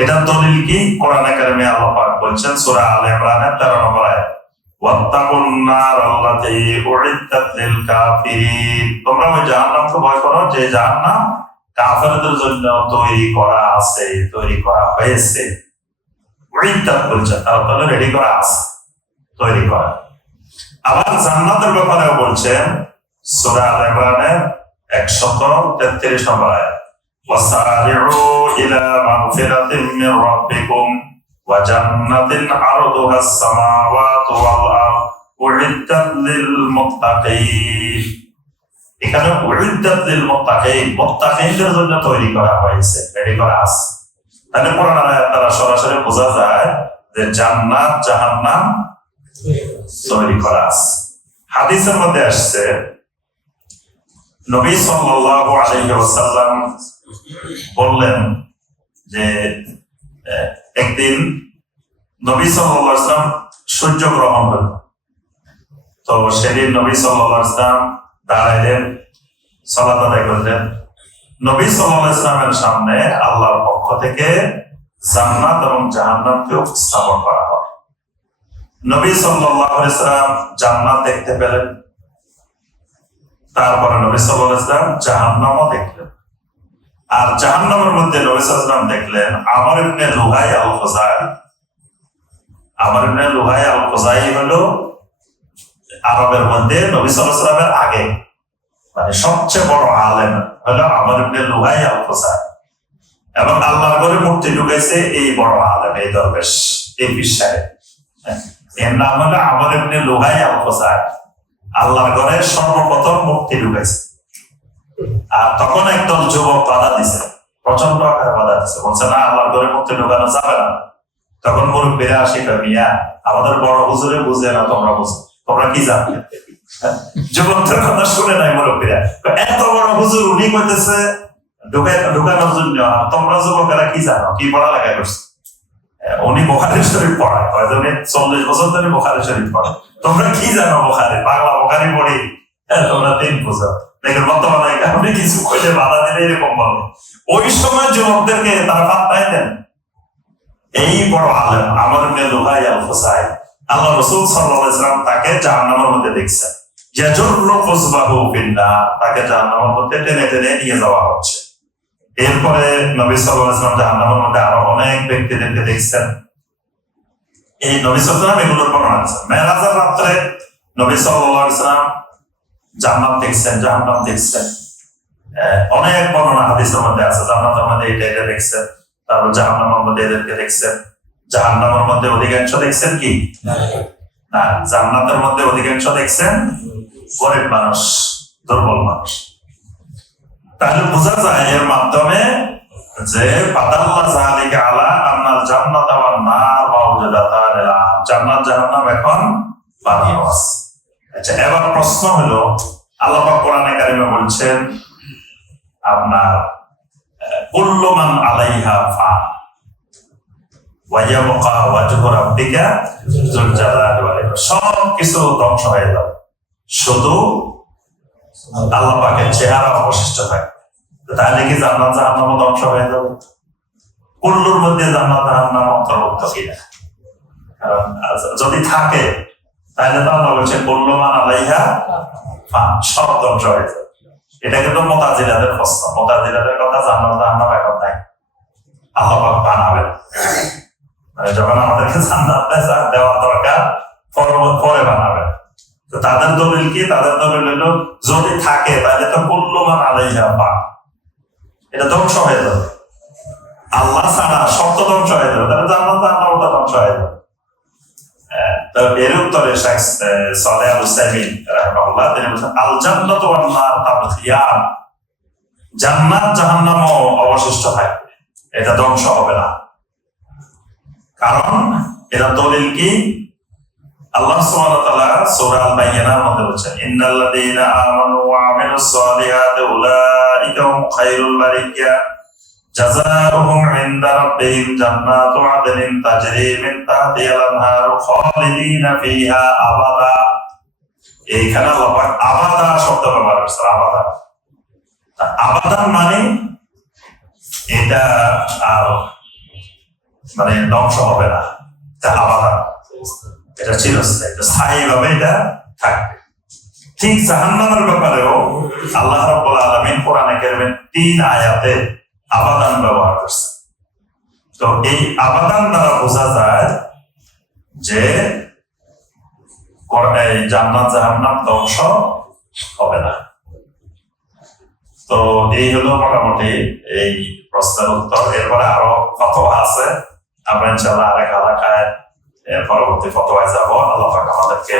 এটা দলিল কি? কোরআনে কারিমে আল্লাহ পাক বলছেন সূরা আলে ইমরানের 13 নম্বর আয়াত, ওয়াত্তাকুন নার আল্লাতী উইদ্দাত লিল কাফিরিন, তোমরা ওই জাহান্নামকে ভয় করো যে জাহান্নাম কাফেরদের জন্য তৈরি করা আছে, তৈরি করা হয়েছে। উইদ্দাত বলছেন তার অর্থ হলো রেডি করা আছে, তৈরি করা। আবার জান্নাতের ব্যাপারেও বলছেন সূরা আলে ইমরানের 133 নম্বর আয়াত, ওয়াসারি'ু ইলা মাগফিরাতিন মির রাব্বিকুম ওয়া জান্নাতিন আরদুহাস সামাওয়াতু ওয়াল আরদ উইদ্দাত লিল মুত্তাকিন। এখানে উইদ্দাত লিল মুত্তাকিন, মুত্তাকিনদের জন্য তৈরি করা হয়েছে, রেডি করা আছে। তাহলে কোরআনের আয়াত দ্বারা সরাসরি বোঝা যায় যে জান্নাত জাহান্নাম তৈরি করা আছে। হাদিসের মধ্যে আসছে নবী সাল্লাল্লাহু আলাইহি ওয়াসাল্লাম বললেন যে একদিন নবী সাল্লাল্লাহু আলাইহি ওয়াসাল্লাম সূর্য গ্রহণ হল। তো সেদিন নবী সাল্লাল্লাহু আলাইহি ওয়াসাল্লাম দাঁড়াইলেন, সালাত আদায় করলেন। নবী সাল্লাল্লাহু আলাইহি ওয়াসাল্লামের সামনে আল্লাহর পক্ষ থেকে জান্নাত এবং জাহান্নামকে উপস্থাপন করা হয়। নবী সাল্লাল্লাহু আলাইহি ওয়াসাল্লাম জান্নাত দেখতে পেলেন, তারপরে নবী সাল্লাল্লাহু আলাইহি ওয়াসাল্লাম জাহান্নামও দেখলেন। আর জাহান্নামের মধ্যে নবী সাল্লাল্লাহু আলাইহি ওয়াসাল্লাম দেখলেন আমর ইবনে লুহাই আল-খুজাই। আমর ইবনে লুহাই আল-খুজাই হলো আরবের মধ্যে নবী সাল্লাল্লাহু আলাইহি ওয়াসাল্লামের আগে, মানে সবচেয়ে বড় আলেম হলো আমর ইবনে লুহাই আল-খুজাই। এবং আল্লাহর ঘরে মূর্তি ঢুকাইছে এই বড় আলেম, এই দরবেশ, এই পীর সাহেব। এর নাম হলো আমর ইবনে লুহাই আল খুজাই। আল্লাহর ঘরে সর্বপ্রথম মূর্তি ঢুকাইছে। আর তখন একদল যুবক বাধা দিছে, প্রচন্ড আকারে বাধা দিছে, বলছে না আল্লাহর ঘরে মূর্তি ঢুকানো যাবে না। তখন মুরব্বীরা আসি মিয়া আমাদের বড় হুজুরে বুঝে না, তোমরা বুঝো, তোমরা কি জানবে? যুবকদের কথা শুনে নাই মুরব্বীরা, এত বড় হুজুর উনি কইতেছে ঢুকানোর জন্য, তোমরা যুবকেরা কি জানো, কি পড়ালেখা করছে? উনি বুখারী শরীফ পড়ায়, হয়তো উনি 40 বছর ধরে বুখারী শরীফ পড়ায়, তোমরা কি জানো বুখারী? বাংলা বুখারী পড়ি, তোমরা তিন বুঝো। দেখেন বর্তমানে কারণে কিছু কইলে বাধা দিলে এরকম বলে। ওই সময় যুবকদেরকে তারা পাত্তাই দেন। এই বড় আলেম আমর ইবনে লুহাই আল খুজাই, আল্লাহ রাসূল সাল্লাল্লাহু আলাইহি ওয়াসাল্লাম তাকে জাহান্নামের মধ্যে দেখছেন। ইয়াজুরু কুসবাহু ফিন্নার, তাকে জাহান্নামের মধ্যে টেনে টেনে নিয়ে যাওয়া হচ্ছে। এরপরে নবী সাল্লাল্লাহু আলাইহি ওয়াসাল্লাম জাহান্নামের মধ্যে আরো অনেক ব্যক্তিদেরকে দেখছেন। এই নবী সাল্লাল্লাহু আলাইহি ওয়াসাল্লাম এগুলোর বর্ণনা দিয়েছেন। মেরাজের রাত্রে নবী সাল্লাল্লাহু আলাইহি ওয়াসাল্লাম জান্নাত দেখছেন, জাহান্নাম দেখছেন। অনেক বর্ণনা হাদিসের মধ্যে আছে, জান্নাতের মধ্যে এটা এটা দেখছেন, তারপর জাহান্নামের মধ্যে এদেরকে দেখছেন। জাহান্নামের মধ্যে অধিকাংশ দেখছেন কি না, জান্নাতের মধ্যে অধিকাংশ দেখছেন গরিব মানুষ, দুর্বল মানুষ। তাহলে বোঝা যায় এর মাধ্যমে যে বাদাল্লাহ যালিকা আলা আন্নাল জান্নাতা ওয়ান নার মাওজুদাতান আল-আন, জান্নাত জাহান্নাম এখন বানানো আছে। আচ্ছা, এবার প্রশ্ন হলো, আল্লাহ পাক কোরআনে কারিমে বলছেন আপনার কুল্লু মান আলাইহা ফান ওয়া ইয়াবকা ওয়াজহু রাব্বিকা যুল জালালি ওয়াল ইকরাম, সব কিছু ধ্বংস হয়ে যাবে, শুধু আল্লাহ পাকের চেহারা অবশিষ্ট থাকবে। তাহলে কি জান্নাত জাহান্নাম ধ্বংস হয়ে যাবে? কুল্লুর মধ্যে জান্নাত জাহান্নাম অন্তর্ভুক্ত কিনা? কারণ যদি থাকে তাহলে তো আল্লাহ বলছে কুল্লু মান আলাইহা ফান, সব ধ্বংস হয়ে যাবে। এটা কিন্তু মুতাজিলাদের প্রশ্ন। মুতাজিলাদের কথা জান্নাত জাহান্নাম এখন নাই, আল্লাহ পাক বানাবেন। যখন আমাদেরকে জান্নাত দেওয়ার দরকার পরে বানাবেন। তো তাদের দলিল কি? তাদের দলিল হলো যদি থাকে তাহলে তো কুল্লু মান আলাইহা ফান, এটা ধ্বংস হয়ে যাবে। আল্লাহ ছাড়া সব তো ধ্বংস হয়ে যাবে, তাহলে জান্নাত জাহান্নাম তো ধ্বংস হয়ে যাবে। এর উত্তরে শেখ সালেহ আল উসাইমিন রাহিমাহুল্লাহ তিনি বলেছেন আল জান্নাতু ওয়ান নার তাবগিয়ান, জান্নাত জাহান্নামও অবশিষ্ট থাকবে, এটা ধ্বংস হবে না। কারণ এটা দলিল কি? আল্লাহ সুবহানাহু ওয়া তাআলা সূরা আল-বাইয়িনার মধ্যে বলেছেন ইন্নাল্লাযীনা আমানু ওয়া আমিলুস সালিহাতি উলাইকা হুম খায়রুল বারিয়া জাযাউহুম ইনদা রাব্বিহিম জান্নাতু আদনিন তাজরি মিন তাহতিহাল আনহারু খালিদিনা ফিহা আবাদা। এইখানে আল্লাহ পাক আবাদা শব্দ ব্যবহার করেছেন। আবাদা, আবাদান মানে এটা আর মানে ধ্বংস হবে না, এটা আবাদা, এটা চিরস্থায়ী, এটা স্থায়ীভাবে এটা থাকবে। ঠিক জাহান্নামের ব্যাপারেও আল্লাহ রাব্বুল আলামিন কোরআনে কারিমে 3 আয়াতে আবাদান ব্যবহার করছে। তো এই আবাদান দ্বারা বোঝা যায় যে এই জান্নাত জাহান্নাম ধ্বংস হবে না। তো এই হলো মোটামুটি এই প্রশ্নের উত্তর। এরপরে আরো ফতোয়া আছে, আমরা ইনশাআল্লাহ আরেক এলাকায় পরবর্তী ফতোয়ায় যাব। আল্লাহ পাক আমাদেরকে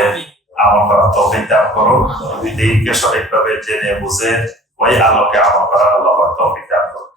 আমল করার তৌফিক দান করুন, দ্বীনকে সঠিকভাবে জেনে বুঝে ওই আলোকে আমল করার আল্লাহ পাক তৌফিক দান করুন।